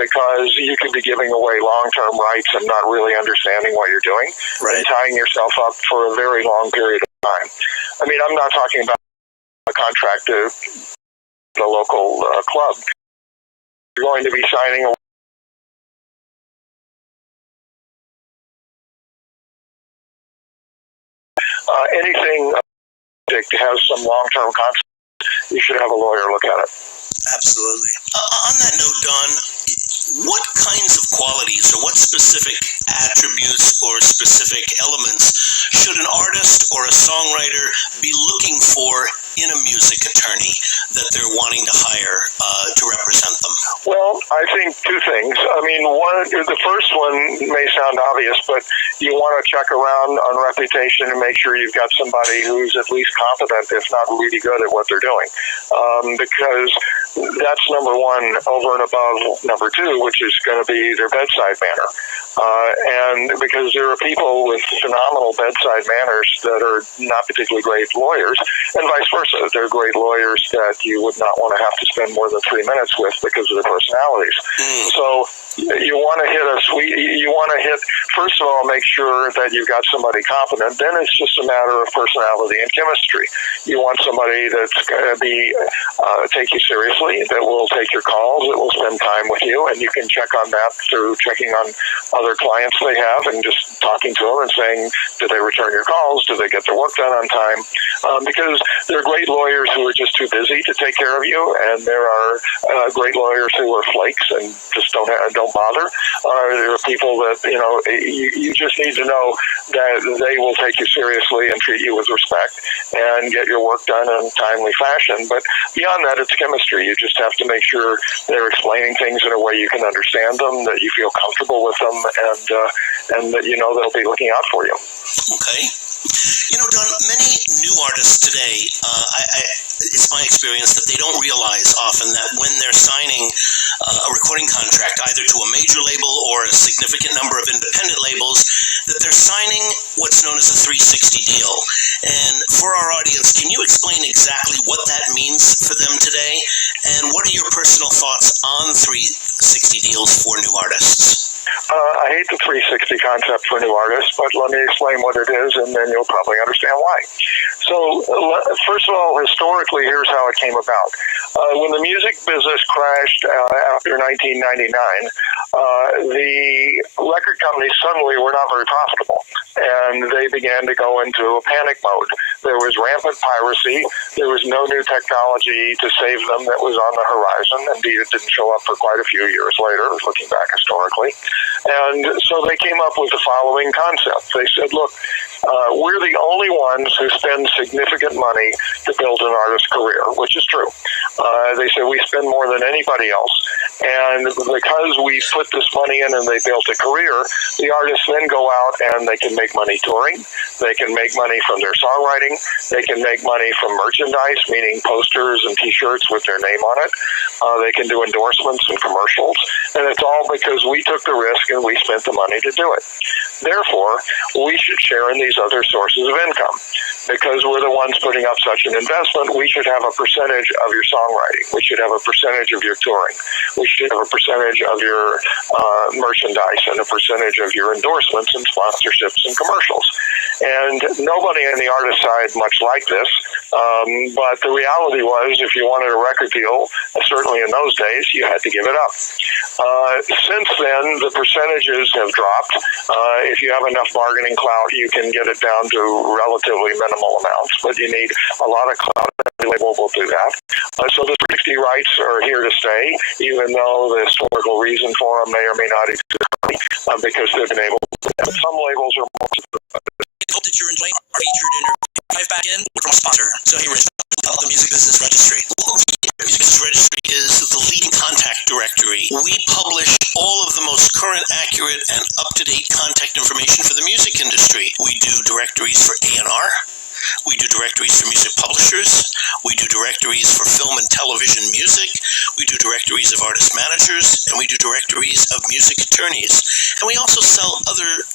because you could be giving away long-term rights and not really understanding what you're doing, right, and tying yourself up for a very long period of time. I'm not talking about a contract to the local club. You're going to be signing a anything that has some long-term consequences, you should have a lawyer look at it. Absolutely. On that note, Don, what kinds of qualities or what specific attributes or specific elements should an artist or a songwriter be looking for in a music attorney that they're wanting to hire to represent them? Well, I think two things. The first one may sound obvious, but you want to check around on reputation and make sure you've got somebody who's at least competent, if not really good at what they're doing. Because that's number one, over and above number two, which is going to be their bedside manner. And because there are people with phenomenal bedside manners that are not particularly great lawyers, and vice versa. There are great lawyers that you would not want to have to spend more than 3 minutes with because of their personalities. So you want to first of all, make sure that you've got somebody competent. Then it's just a matter of personality and chemistry. You want somebody that's going to take you seriously, that will take your calls, that will spend time with you, and you can check on that through checking on other clients they have and just talking to them and saying, do they return your calls? Do they get their work done on time? Because there are great lawyers who are just too busy to take care of you, and there are great lawyers who are flakes and just don't bother. There are people that, you just need to know that they will take you seriously and treat you with respect and get your work done in a timely fashion. But beyond that, it's chemistry. You just have to make sure they're explaining things in a way you can understand them, that you feel comfortable with them, and that they'll be looking out for you. Okay. Don, many new artists today, it's my experience that they don't realize often that when they're signing a recording contract, either to a major label or a significant number of independent labels, that they're signing what's known as a 360 deal. And for our audience, can you explain exactly what that means for them today? And what are your personal thoughts on 360 deals for new artists? I hate the 360 concept for new artists, but let me explain what it is, and then you'll probably understand why. So, first of all, historically, here's how it came about. When the music business crashed after 1999, the record companies suddenly were not very profitable, and they began to go into a panic mode. There was rampant piracy. There was no new technology to save them that was on the horizon. Indeed, it didn't show up for quite a few years later, looking back historically. And so they came up with the following concept. They said, look, we're the only ones who spend significant money to build an artist's career, which is true. They said we spend more than anybody else. And because we put this money in and they built a career, the artists then go out and they can make money touring. They can make money from their songwriting. They can make money from merchandise, meaning posters and T-shirts with their name on it. They can do endorsements and commercials. And it's all because we took the risk and we spent the money to do it. Therefore, we should share in these other sources of income. Because we're the ones putting up such an investment, we should have a percentage of your songwriting. We should have a percentage of your touring. We should have a percentage of your merchandise and a percentage of your endorsements and sponsorships and commercials. And nobody on the artist side much liked this. But the reality was, if you wanted a record deal, certainly in those days, you had to give it up. Since then, the percentages have dropped. If you have enough bargaining clout, you can get it down to relatively minimal amounts, but you need a lot of clout. Every label will do that. So the 360 rights are here to stay, even though the historical reason for them may or may not exist, because they've been able to. Some labels are more. I hope that you're enjoying our featured interview. Dive back in from a sponsor. So hey, Rich, about the Music Business Registry. The Music Business Registry is the leading contact directory. We publish all of the most current, accurate, and up-to-date contact information for the music industry. We do directories for A&R. We do directories for music publishers. We do directories for film and television music. We do directories of artist managers, and we do directories of music attorneys. And we also sell other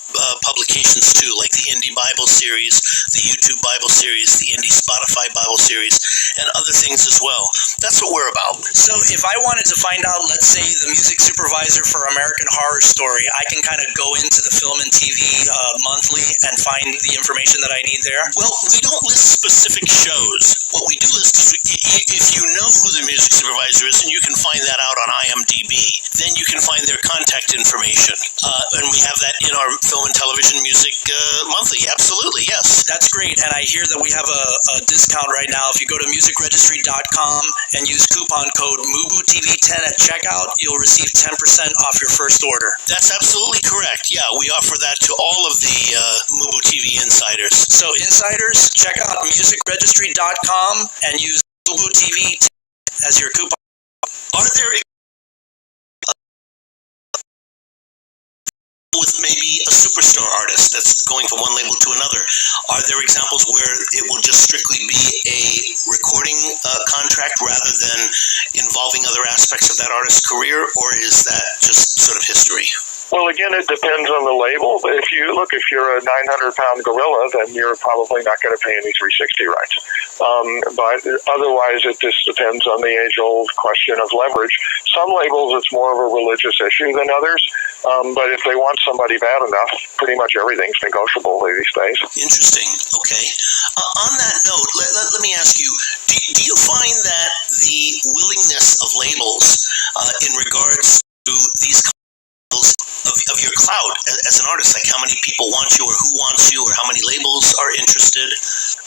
publications too, like the Indie Bible Series, the YouTube Bible Series, the Indie Spotify Bible Series, and other things as well. That's what we're about. So if I wanted to find out, let's say, the music supervisor for American Horror Story, I can kind of go into the Film and TV monthly and find the information that I need there? Well, we don't list specific shows. What we do list is, if you know who the music supervisor is, and you can find that out on IMDb, then you can find their contact information. And we have that in our Film and Television Music Monthly. Absolutely, yes. That's great. And I hear that we have a discount right now. If you go to musicregistry.com and use coupon code MUBUTV10 at checkout, you'll receive 10% off your first order. That's absolutely correct. Yeah, we offer that to all of the Mubu TV insiders. So insiders, check out musicregistry.com and use MUBUTV as your coupon. Are there with maybe a superstar artist that's going from one label to another? Are there examples where it will just strictly be a recording contract rather than involving other aspects of that artist's career, or is that just sort of history? Well, again, it depends on the label. If you're a 900-pound gorilla, then you're probably not going to pay any 360 rights. But otherwise, it just depends on the age-old question of leverage. Some labels, it's more of a religious issue than others. But if they want somebody bad enough, pretty much everything's negotiable these days. Interesting. Okay. On that note, let me ask you, do you find that the willingness of labels in regards to these of your clout as an artist, like how many people want you or who wants you or how many labels are interested?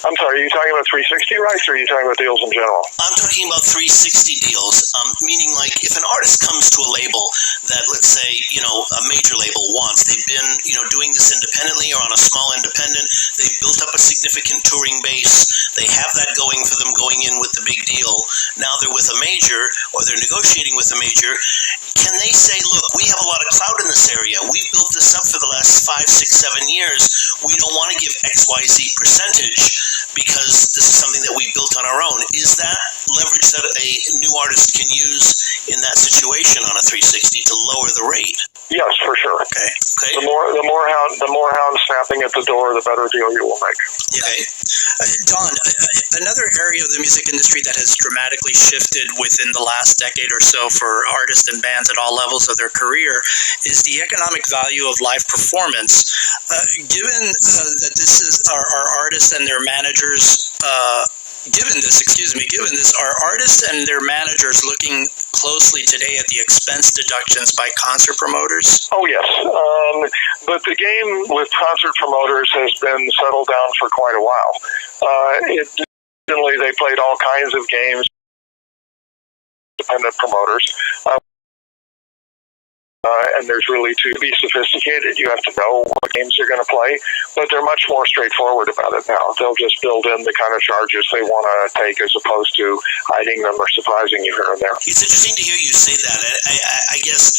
I'm sorry, are you talking about 360 rights or are you talking about deals in general? I'm talking about 360 deals, meaning like if an artist comes to a label that, let's say, a major label wants, they've been, doing this independently or on a small independent, they've built up a significant touring base, they have that going for them going in with the big deal, now they're with a major or they're negotiating with a major, can they say, look, we have a lot of clout in this area, we've built this up for the last 5, 6, 7 years, we don't want to give XYZ percentage because this is something that we built on our own. Is that leverage that a new artist can use in that situation on a 360 to lower the rate? Yes, for sure. Okay. The more hounds snapping at the door, the better deal you will make. Okay. Don, another area of the music industry that has dramatically shifted within the last decade or so for artists and bands at all levels of their career is the economic value of live performance. Given that this is our artists and their managers, given this, are artists and their managers looking closely today at the expense deductions by concert promoters? Oh, yes. But the game with concert promoters has been settled down for quite a while. Originally, they played all kinds of games, independent promoters. And there's really, to be sophisticated, you have to know what games you're going to play, but they're much more straightforward about it now. They'll just build in the kind of charges they want to take as opposed to hiding them or surprising you here and there. It's interesting to hear you say that. I guess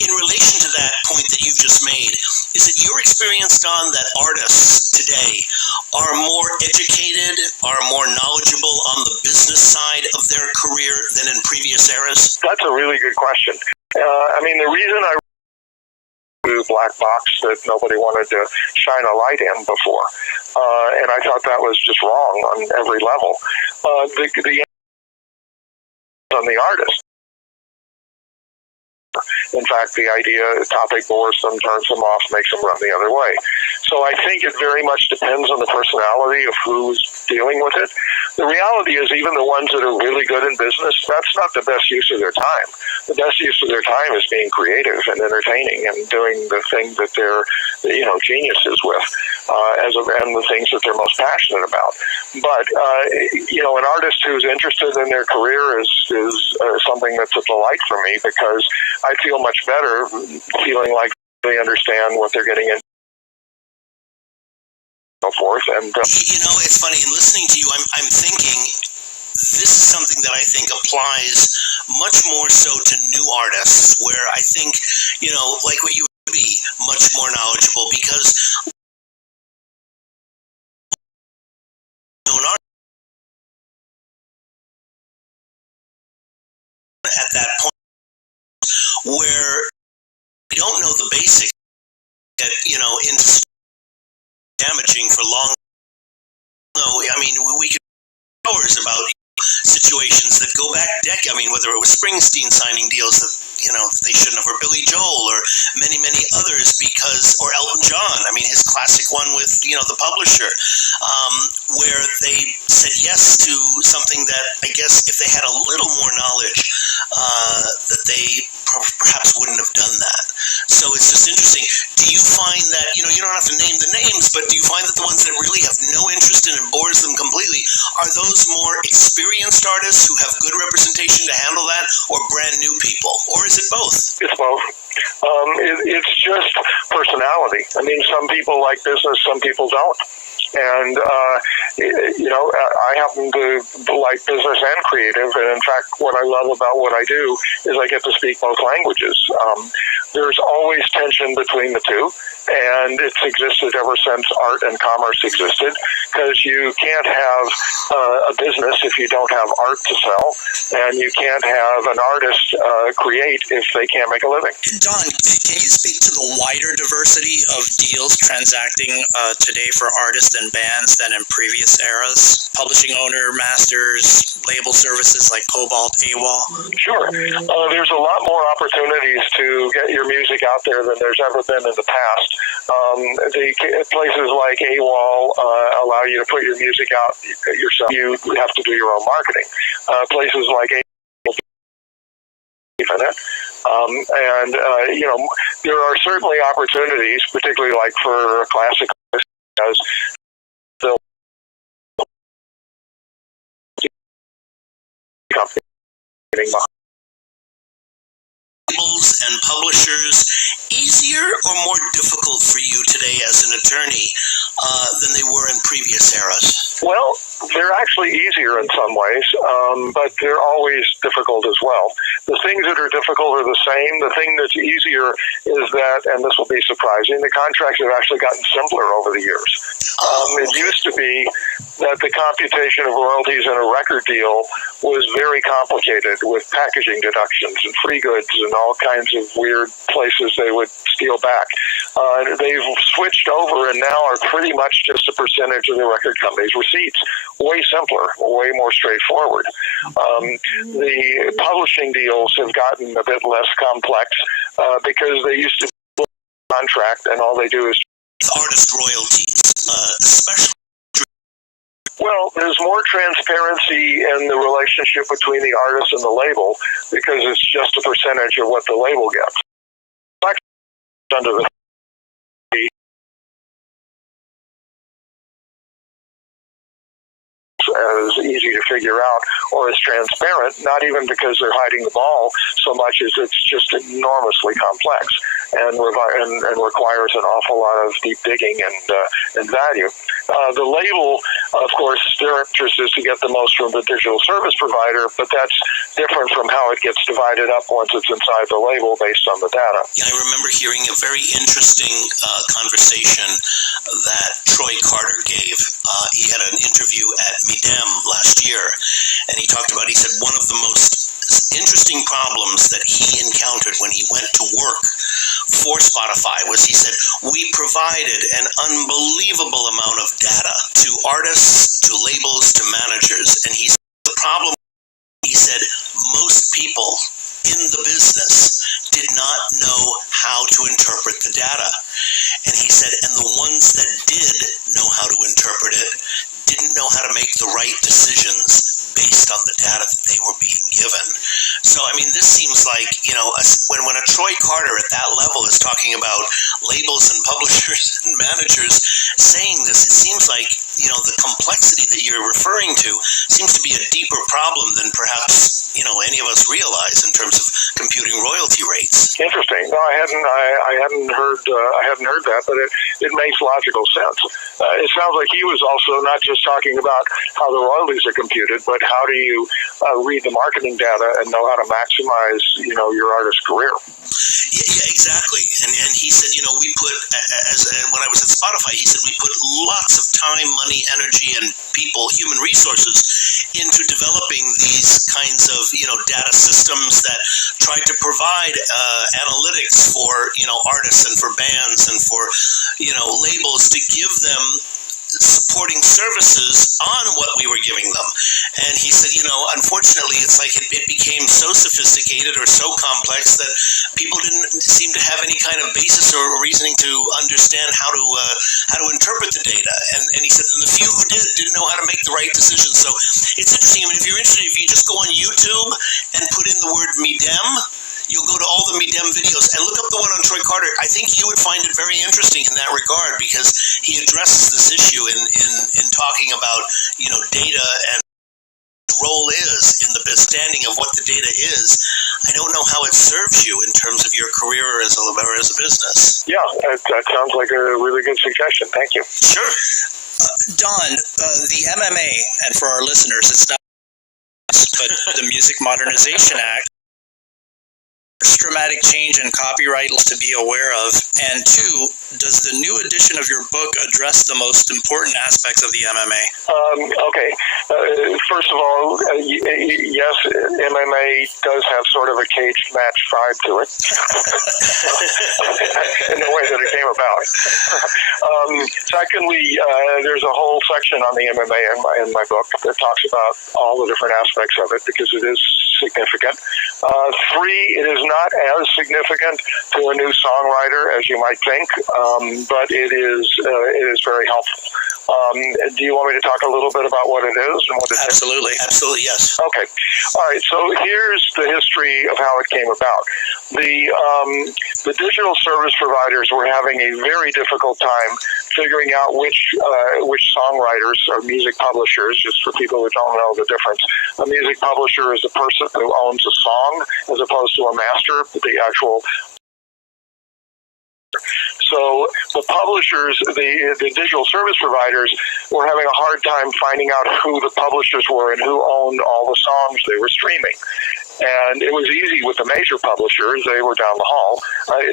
in relation to that point that you've just made, is it your experience, Don, that artists today are more educated, are more knowledgeable on the business side of their career than in previous eras? That's a really good question. The reason I black box that nobody wanted to shine a light in before. And I thought that was just wrong on every level. The on the artist. In fact, the topic bores them, turns them off, makes them run the other way. So I think it very much depends on the personality of who's dealing with it. The reality is even the ones that are really good in business, that's not the best use of their time. The best use of their time is being creative and entertaining and doing the thing that they're, geniuses with, and the things that they're most passionate about. But, an artist who's interested in their career is something that's a delight for me, because I feel much better feeling like they understand what they're getting into. So forth. And it's funny, in listening to you, I'm thinking this is something that I think applies much more so to new artists, where I think, like what you would be much more knowledgeable, because an artist at that point where we don't know the basics, into damaging for long. We could hours about situations that go back decades. Whether it was Springsteen signing deals that they shouldn't have, or Billy Joel, or many others, or Elton John. His classic one with the publisher, where they said yes to something that I guess if they had a little more knowledge, that they perhaps wouldn't have done that. So it's just interesting. Do you find that, you don't have to name the names, but do you find that the ones that really have no interest in it, bores them completely, are those more experienced artists who have good representation to handle that, or brand new people? Or is it both? It's both. It's just personality. Some people like business, some people don't. And, I happen to like business and creative. And in fact, what I love about what I do is I get to speak both languages. There's always tension between the two. And it's existed ever since art and commerce existed, because you can't have a business if you don't have art to sell, and you can't have an artist create if they can't make a living. Don, can you speak to the wider diversity of deals transacting today for artists and bands than in previous eras? Publishing owner, masters, label services like Cobalt, AWOL? Sure. There's a lot more opportunities to get your music out there than there's ever been in the past. The places like AWOL allow you to put your music out yourself. You have to do your own marketing. Places like AWOL even it. There are certainly opportunities, particularly like for a classic as the company. Labels and publishers easier or more difficult for you today as an attorney than they were in previous eras? Well, they're actually easier in some ways, but they're always difficult as well. The things that are difficult are the same. The thing that's easier is that, and this will be surprising, the contracts have actually gotten simpler over the years. It used to be that the computation of royalties in a record deal was very complicated, with packaging deductions and free goods and all kinds of weird places they would steal back. They've switched over and now are pretty much just a percentage of the record company's receipts. Way simpler, way more straightforward. The publishing deals have gotten a bit less complex because they used to be a contract and all they do is artist royalties, especially. Well, there's more transparency in the relationship between the artist and the label because it's just a percentage of what the label gets. Under the as easy to figure out or as transparent, not even because they're hiding the ball so much as it's just enormously complex and requires an awful lot of deep digging and value. The label, of course, their interest is to get the most from the digital service provider, but that's different from how it gets divided up once it's inside the label based on the data. Yeah, I remember hearing a very interesting conversation that Troy Carter gave. He had an interview at Midem last year, and he said one of the most interesting problems that he encountered when he went to work for Spotify was he said, we provided an unbelievable amount of data to artists, to labels, to managers. And he said, the problem, he said, most people in the business did not know how to interpret the data. And he said, and the ones that did know how to interpret it didn't know how to make the right decisions based on the data that they were being given. So, I mean, this seems like, when a Troy Carter at that level is talking about labels and publishers and managers saying this, it seems like, the complexity that you're referring to seems to be a deeper problem than perhaps, any of us realize in terms of computing royalty rates. Interesting. No, I hadn't heard that, but it makes logical sense. It sounds like he was also not just talking about how the royalties are computed, but how do you read the marketing data and know how to maximize, your artist's career. Yeah, exactly. And he said, we put, when I was at Spotify, he said we put lots of time, money, energy, and people, human resources into developing these kinds of, data systems that tried to provide analytics for, artists and for bands and for, labels to give them supporting services on what we were giving them. And he said, unfortunately, it's like it became so sophisticated or so complex that people didn't seem to have any kind of basis or reasoning to understand how to interpret the data. And he said, and the few who didn't know how to make the right decisions. So it's interesting. I mean, if you're interested, if you just go on YouTube and put in the word MEDEM, you'll go to all the MEDEM videos and look up the one on Troy Carter. I think you would find it very interesting in that regard because he addresses this issue in talking about, data and the role is in the standing of what the data is. I don't know how it serves you in terms of your career or as a business. Yeah, that sounds like a really good suggestion. Thank you. Sure. Don, the MMA, and for our listeners, it's not but the Music Modernization Act, dramatic change in copyright to be aware of, and two, does the new edition of your book address the most important aspects of the MMA? Okay. First of all, yes, MMA does have sort of a caged match vibe to it in the way that it came about. Secondly, there's a whole section on the MMA in my book that talks about all the different aspects of it because it is significant. Three, it is not as significant to a new songwriter as you might think, but it is very helpful. Do you want me to talk a little bit about what it is and what it is? Absolutely, yes. Okay. All right. So here's the history of how it came about. The digital service providers were having a very difficult time figuring out which songwriters or music publishers, just for people who don't know the difference. A music publisher is the person who owns a song as opposed to a master, the actual. So the publishers, the digital service providers, were having a hard time finding out who the publishers were and who owned all the songs they were streaming. And it was easy with the major publishers. They were down the hall.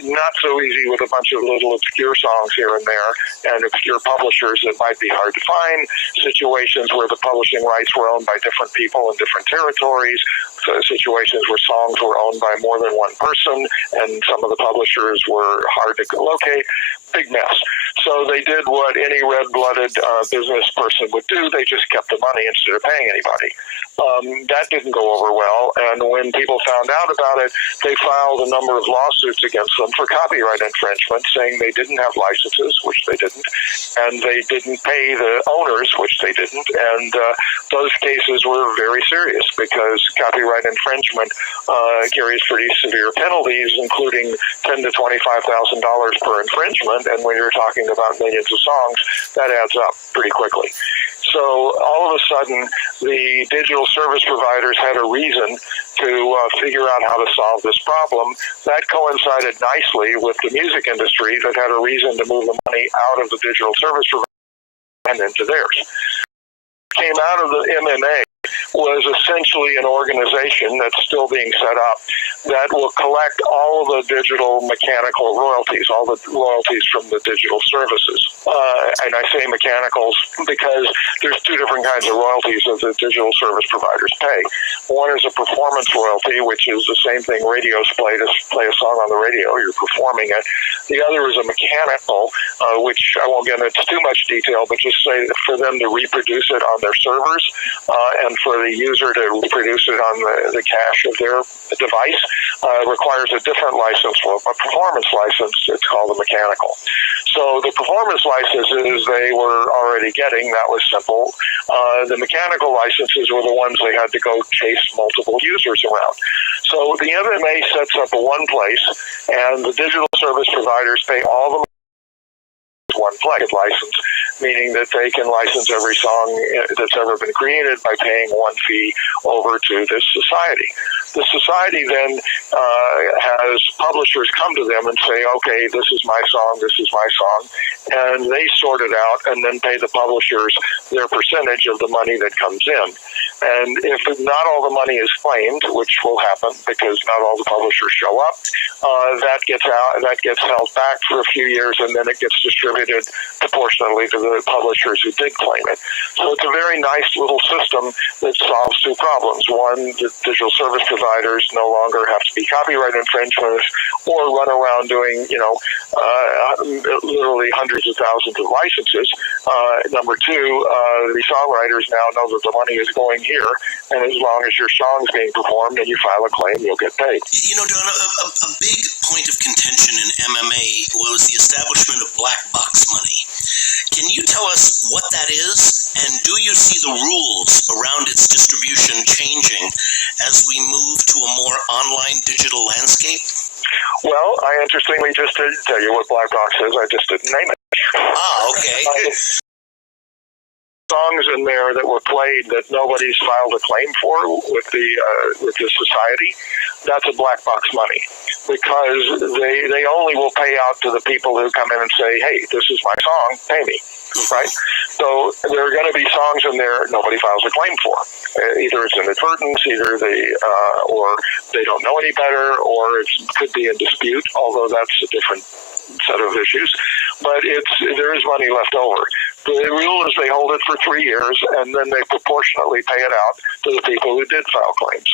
Not so easy with a bunch of little obscure songs here and there and obscure publishers that might be hard to find, situations where the publishing rights were owned by different people in different territories, situations where songs were owned by more than one person, and some of the publishers were hard to locate. Big mess. So they did what any red-blooded business person would do. They just kept the money instead of paying anybody. That didn't go over well, and when people found out about it, they filed a number of lawsuits against them for copyright infringement, saying they didn't have licenses, which they didn't, and they didn't pay the owners, which they didn't, and those cases were very serious because copyright infringement carries pretty severe penalties, including $10,000 to $25,000 per infringement, and when you're talking about millions of songs, that adds up pretty quickly. So all of a sudden, the digital service providers had a reason to figure out how to solve this problem. That coincided nicely with the music industry that had a reason to move the money out of the digital service providers and into theirs. Came out of the MMA was essentially an organization that's still being set up that will collect all the digital mechanical royalties, all the royalties from the digital services. And I say mechanicals because there's two different kinds of royalties that the digital service providers pay. One is a performance royalty, which is the same thing radios play to play a song on the radio. You're performing it. The other is a mechanical, which I won't get into too much detail, but just say that for them to reproduce it on their servers and for the user to reproduce it on the cache of their device requires a different license. Well, a performance license, it's called a mechanical. So the performance licenses they were already getting, that was simple. The mechanical licenses were the ones they had to go chase multiple users around. So the MMA sets up one place, and the digital service providers pay all the one place license, meaning that they can license every song that's ever been created by paying one fee over to this society. The society then has publishers come to them and say, okay, this is my song, and they sort it out and then pay the publishers their percentage of the money that comes in. And if not all the money is claimed, which will happen because not all the publishers show up, that gets held back for a few years, and then it gets distributed proportionally to the publishers who did claim it. So it's a very nice little system that solves two problems. One, the digital service providers no longer have to be copyright infringements or run around doing, literally hundreds of thousands of licenses. Number two, the songwriters now know that the money is going here, and as long as your song's being performed and you file a claim, you'll get paid. You know, Don, a big point of contention in MMA was the establishment of black box money. Can you tell us what that is, and do you see the rules around its distribution changing as we move to a more online digital landscape? Well, I interestingly just did tell you what black box is. I just didn't name it. Okay. Songs in there that were played that nobody's filed a claim for with the society, that's a black box money, because they only will pay out to the people who come in and say, hey, this is my song, pay me, right? So there are going to be songs in there nobody files a claim for. Either it's inadvertence, or they don't know any better, or it could be in dispute, although that's a different set of issues. But there is money left over. The rule is they hold it for 3 years, and then they proportionately pay it out to the people who did file claims.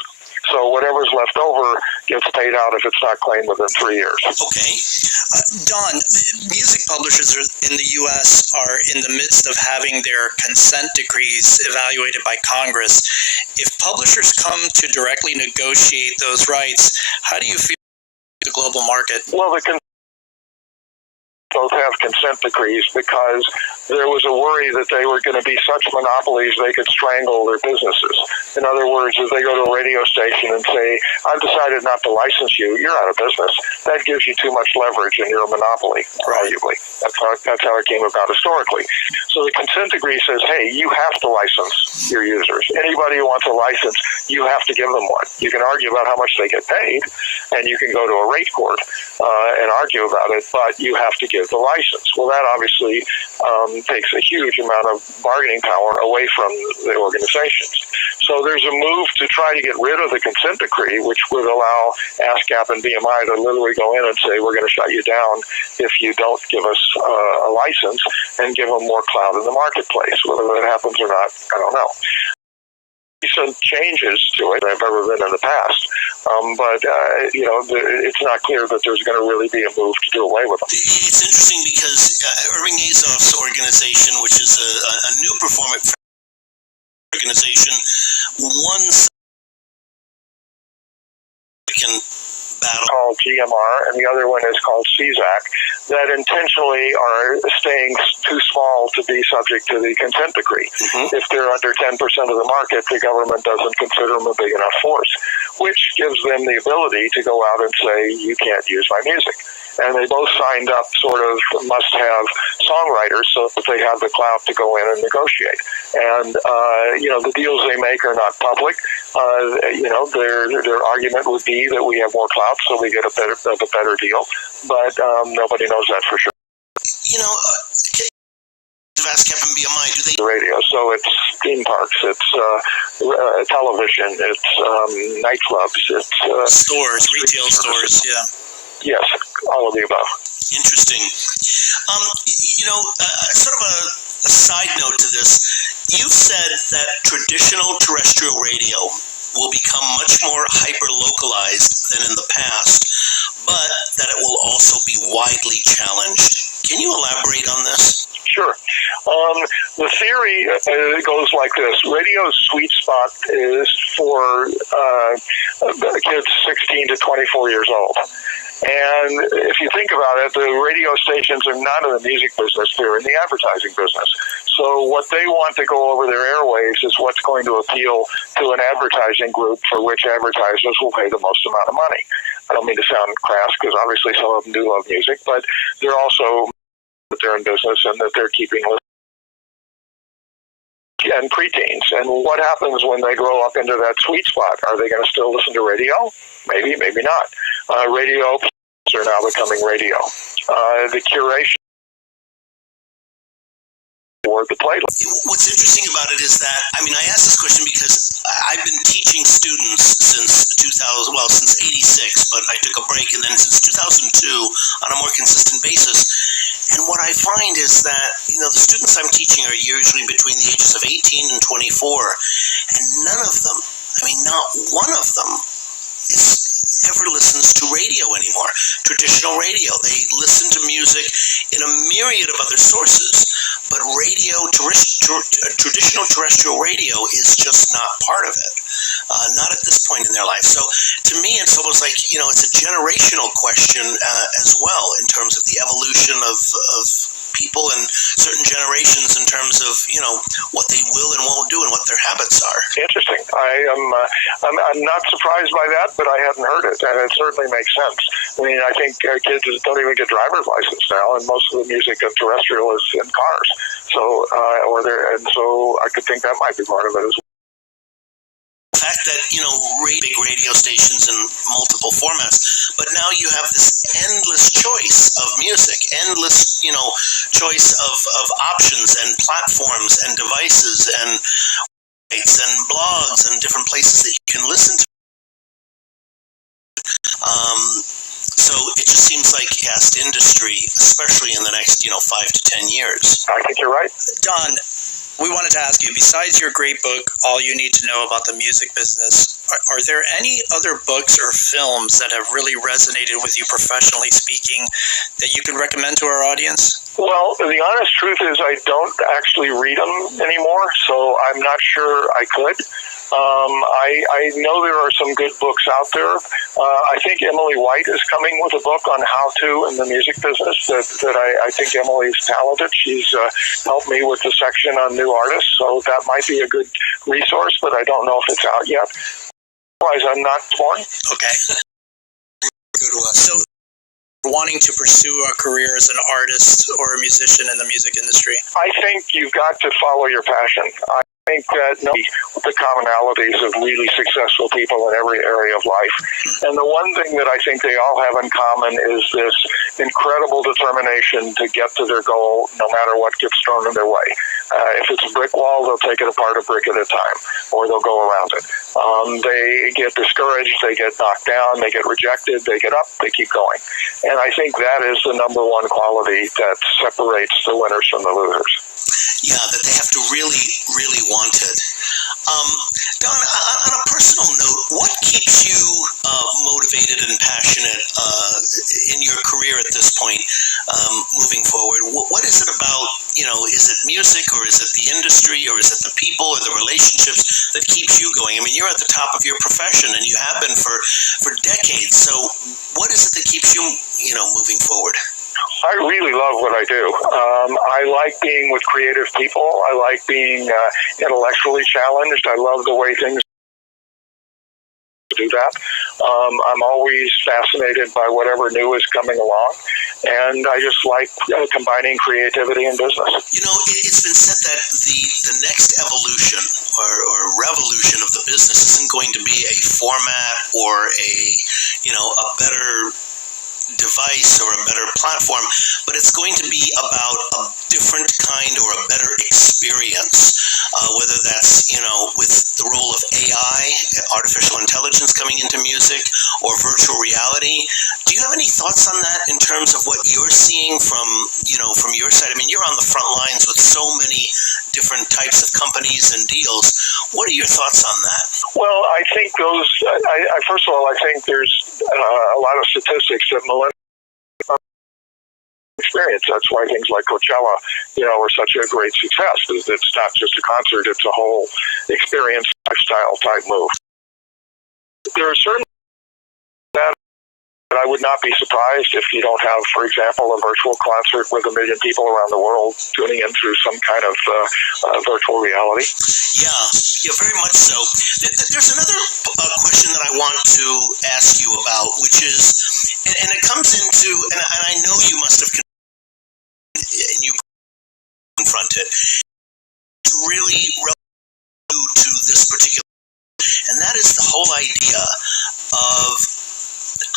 So whatever's left over gets paid out if it's not claimed within 3 years. Okay. Don, music publishers in the U.S. are in the midst of having their consent decrees evaluated by Congress. If publishers come to directly negotiate those rights, how do you feel about the global market? Well, both have consent decrees because there was a worry that they were going to be such monopolies they could strangle their businesses. In other words, if they go to a radio station and say, I've decided not to license you, you're out of business. That gives you too much leverage and you're a monopoly, arguably. That's how it came about historically. So the consent decree says, hey, you have to license your users. Anybody who wants a license, you have to give them one. You can argue about how much they get paid, and you can go to a rate court and argue about it, but you have to give the license. Well, that obviously takes a huge amount of bargaining power away from the organizations. So there's a move to try to get rid of the consent decree, which would allow ASCAP and BMI to literally go in and say, we're going to shut you down if you don't give us a license, and give them more clout in the marketplace. Whether that happens or not, I don't know. Some changes to it than I've ever been in the past. But it's not clear that there's going to really be a move to do away with them. It's interesting because Irving Azoff's organization, which is a new performance organization, won battle called GMR, and the other one is called CZAC, that intentionally are staying too small to be subject to the consent decree. Mm-hmm. If they're under 10% of the market, the government doesn't consider them a big enough force, which gives them the ability to go out and say, you can't use my music. And they both signed up sort of must-have songwriters so that they have the clout to go in and negotiate. And, the deals they make are not public. Their argument would be that we have more clout, so we get a better deal. But nobody knows that for sure. ASCAP and BMI, do they... The radio, so it's theme parks, it's television, it's nightclubs, it's... stores, retail stores, yeah. Yes, all of the above. Interesting. Sort of a side note to this, you've said that traditional terrestrial radio will become much more hyper-localized than in the past, but that it will also be widely challenged. Can you elaborate on this? Sure. The theory goes like this. Radio's sweet spot is for kids 16 to 24 years old. And if you think about it, the radio stations are not in the music business, they're in the advertising business. So what they want to go over their airwaves is what's going to appeal to an advertising group for which advertisers will pay the most amount of money. I don't mean to sound crass, because obviously some of them do love music, but they're also that they're in business and that they're keeping and preteens. And what happens when they grow up into that sweet spot? Are they going to still listen to radio? Maybe, maybe not. Radio are now becoming radio. The curation for the playlist. What's interesting about it is that, I asked this question because I've been teaching students since 86, but I took a break, and then since 2002 on a more consistent basis. And what I find is that, the students I'm teaching are usually between the ages of 18 and 24, and none of them, not one of them ever listens to radio anymore, traditional radio. They listen to music in a myriad of other sources, but traditional terrestrial radio is just not part of it, not at this point in their life. So to me, it's almost like, it's a generational question as well, in terms of the evolution of people and certain generations in terms of, what they will and won't do and what their habits are. Interesting. I'm not surprised by that, but I hadn't heard it, and it certainly makes sense. I think kids don't even get driver's license now, and most of the music of terrestrial is in cars. So, so I could think that might be part of it as well. The fact that, big radio stations in multiple formats, but now you have this endless choice of music, endless, choice of options and platforms and devices and sites and blogs and different places that you can listen to. So it just seems like vast industry, especially in the next, 5 to 10 years. I think you're right. Don, we wanted to ask you, besides your great book, All You Need to Know About the Music Business, are there any other books or films that have really resonated with you professionally speaking that you could recommend to our audience? Well, the honest truth is I don't actually read them anymore, so I'm not sure I could. I know there are some good books out there. I think Emily White is coming with a book on how to in the music business that I think Emily's talented. She's helped me with the section on new artists, so that might be a good resource, but I don't know if it's out yet. Otherwise, I'm not torn. Okay. Good one. So, wanting to pursue a career as an artist or a musician in the music industry? I think you've got to follow your passion. I think that the commonalities of really successful people in every area of life. And the one thing that I think they all have in common is this incredible determination to get to their goal no matter what gets thrown in their way. If it's a brick wall, they'll take it apart a brick at a time, or they'll go around it. They get discouraged, they get knocked down, they get rejected, they get up, they keep going. And I think that is the number one quality that separates the winners from the losers. Yeah, that they have to really, really want it. Don, on a personal note, what keeps you motivated and passionate in your career at this point, moving forward? What is it about, is it music, or is it the industry, or is it the people or the relationships that keeps you going? You're at the top of your profession, and you have been for decades. So what is it that keeps you, moving forward? I really love what I do. I like being with creative people. I like being intellectually challenged. I love the way things do that. I'm always fascinated by whatever new is coming along, and I just like combining creativity and business. It's been said that the next evolution or revolution of the business isn't going to be a format or a better device or a better platform, but it's going to be about a different kind or a better experience, whether that's, with the role of AI, artificial intelligence coming into music, or virtual reality. Do you have any thoughts on that in terms of what you're seeing from your side? I mean, you're on the front lines with so many different types of companies and deals. What are your thoughts on that? Well, I think first of all, I think there's a lot of statistics that millennials experience. That's why things like Coachella, are such a great success. It's not just a concert; it's a whole experience, lifestyle type move. There are certain that I would not be surprised if you don't have, for example, a virtual concert with 1 million people around the world tuning in through some kind of virtual reality. Yeah, very much so. There's another question that I want to ask you about, which is, and it comes into, and I know you must have, and you confront it, it's really relative to this particular, and that is the whole idea of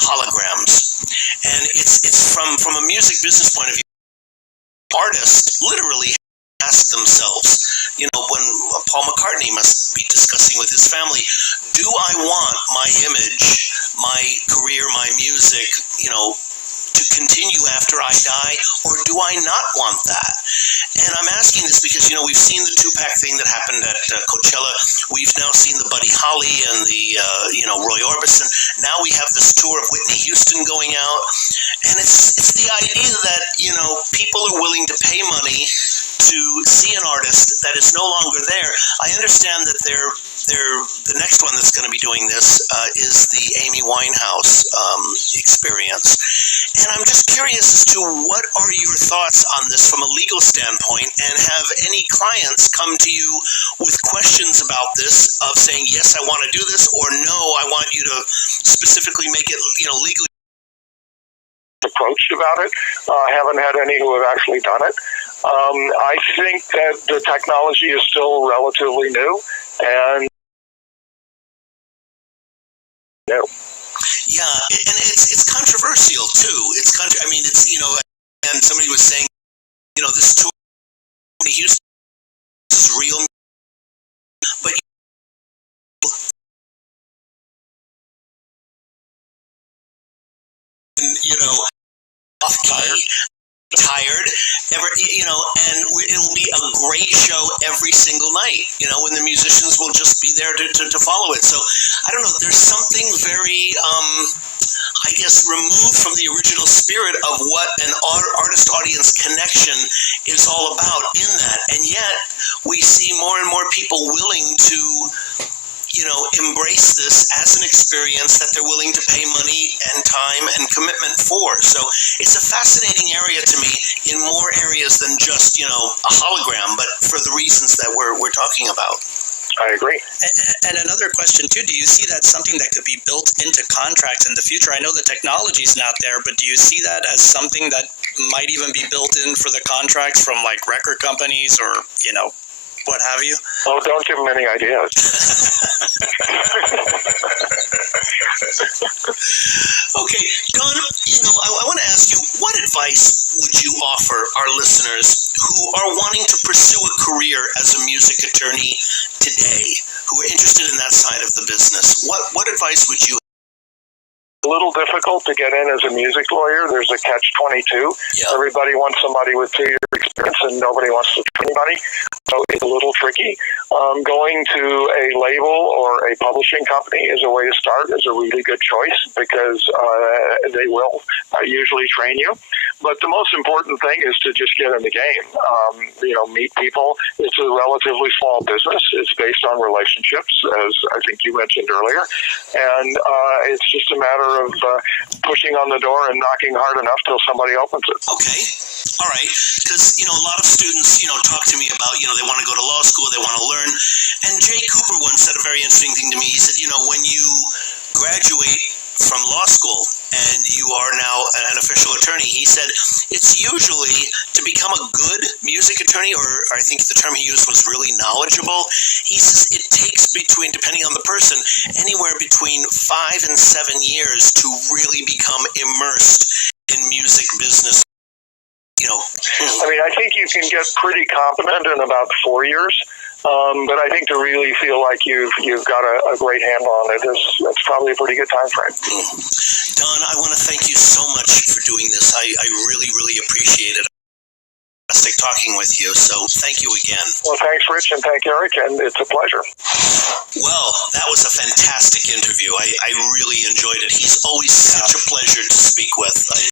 holograms. And it's from a music business point of view, artists literally ask themselves, when Paul McCartney must be discussing with his family, do I want my image, my career, my music, to continue after I die, or do I not want that? And I'm asking this because, we've seen the two-pack thing that happened at Coachella. We've now seen the Buddy Holly and the, Roy Orbison. Now we have this tour of Whitney Houston going out. And it's the idea that, people are willing to pay money to see an artist that is no longer there. I understand that the next one that's going to be doing this is the Amy Winehouse experience. And I'm just curious as to what are your thoughts on this from a legal standpoint, and have any clients come to you with questions about this of saying, yes, I want to do this, or no, I want you to specifically make it, legally approached about it. I haven't had any who have actually done it. I think that the technology is still relatively new, and yeah, and it's controversial too. And somebody was saying, this tour in Houston is real, but off key, tired, and it'll be a great show every single night, when the musicians will just be there to follow it. So, I don't know, there's something very, removed from the original spirit of what an artist-audience connection is all about in that. And yet, we see more and more people willing to, embrace this as an experience that they're willing to pay money and time and commitment for. So it's a fascinating area to me in more areas than just, a hologram, but for the reasons that we're talking about. I agree. And another question too, do you see that something that could be built into contracts in the future? I know the technology's not there, but do you see that as something that might even be built in for the contracts from like record companies or, what have you? Oh, don't give them any ideas. Okay, Don, I want to ask you, what advice would you offer our listeners who are wanting to pursue a career as a music attorney today, who are interested in that side of the business? What advice would you have? A little difficult to get in as a music lawyer. There's a catch-22. Yeah. Everybody wants somebody with 2 years experience, and nobody wants to train anybody. So it's a little tricky. Going to a label or a publishing company is a way to start, is a really good choice because they will usually train you. But the most important thing is to just get in the game. Meet people. It's a relatively small business. It's based on relationships, as I think you mentioned earlier. And it's just a matter of pushing on the door and knocking hard enough till somebody opens it. Okay. All right. Because, a lot of students, talk to me about, they want to go to law school, they want to learn. And Jay Cooper once said a very interesting thing to me. He said, when you graduate from law school and you are now an official attorney, he said it's usually to become a good music attorney, or I think the term he used was really knowledgeable. He says it takes between, depending on the person, anywhere between 5 and 7 years to really become immersed in music business? You know, I mean, I think you can get pretty competent in about 4 years. But I think to really feel like you've got a great handle on it, it's probably a pretty good time frame. Don, I want to thank you so much for doing this. I really, really appreciate it. Fantastic talking with you, so thank you again. Well, thanks, Rich, and thank Eric, and it's a pleasure. Well, that was a fantastic interview. I really enjoyed it. He's always such a pleasure to speak with.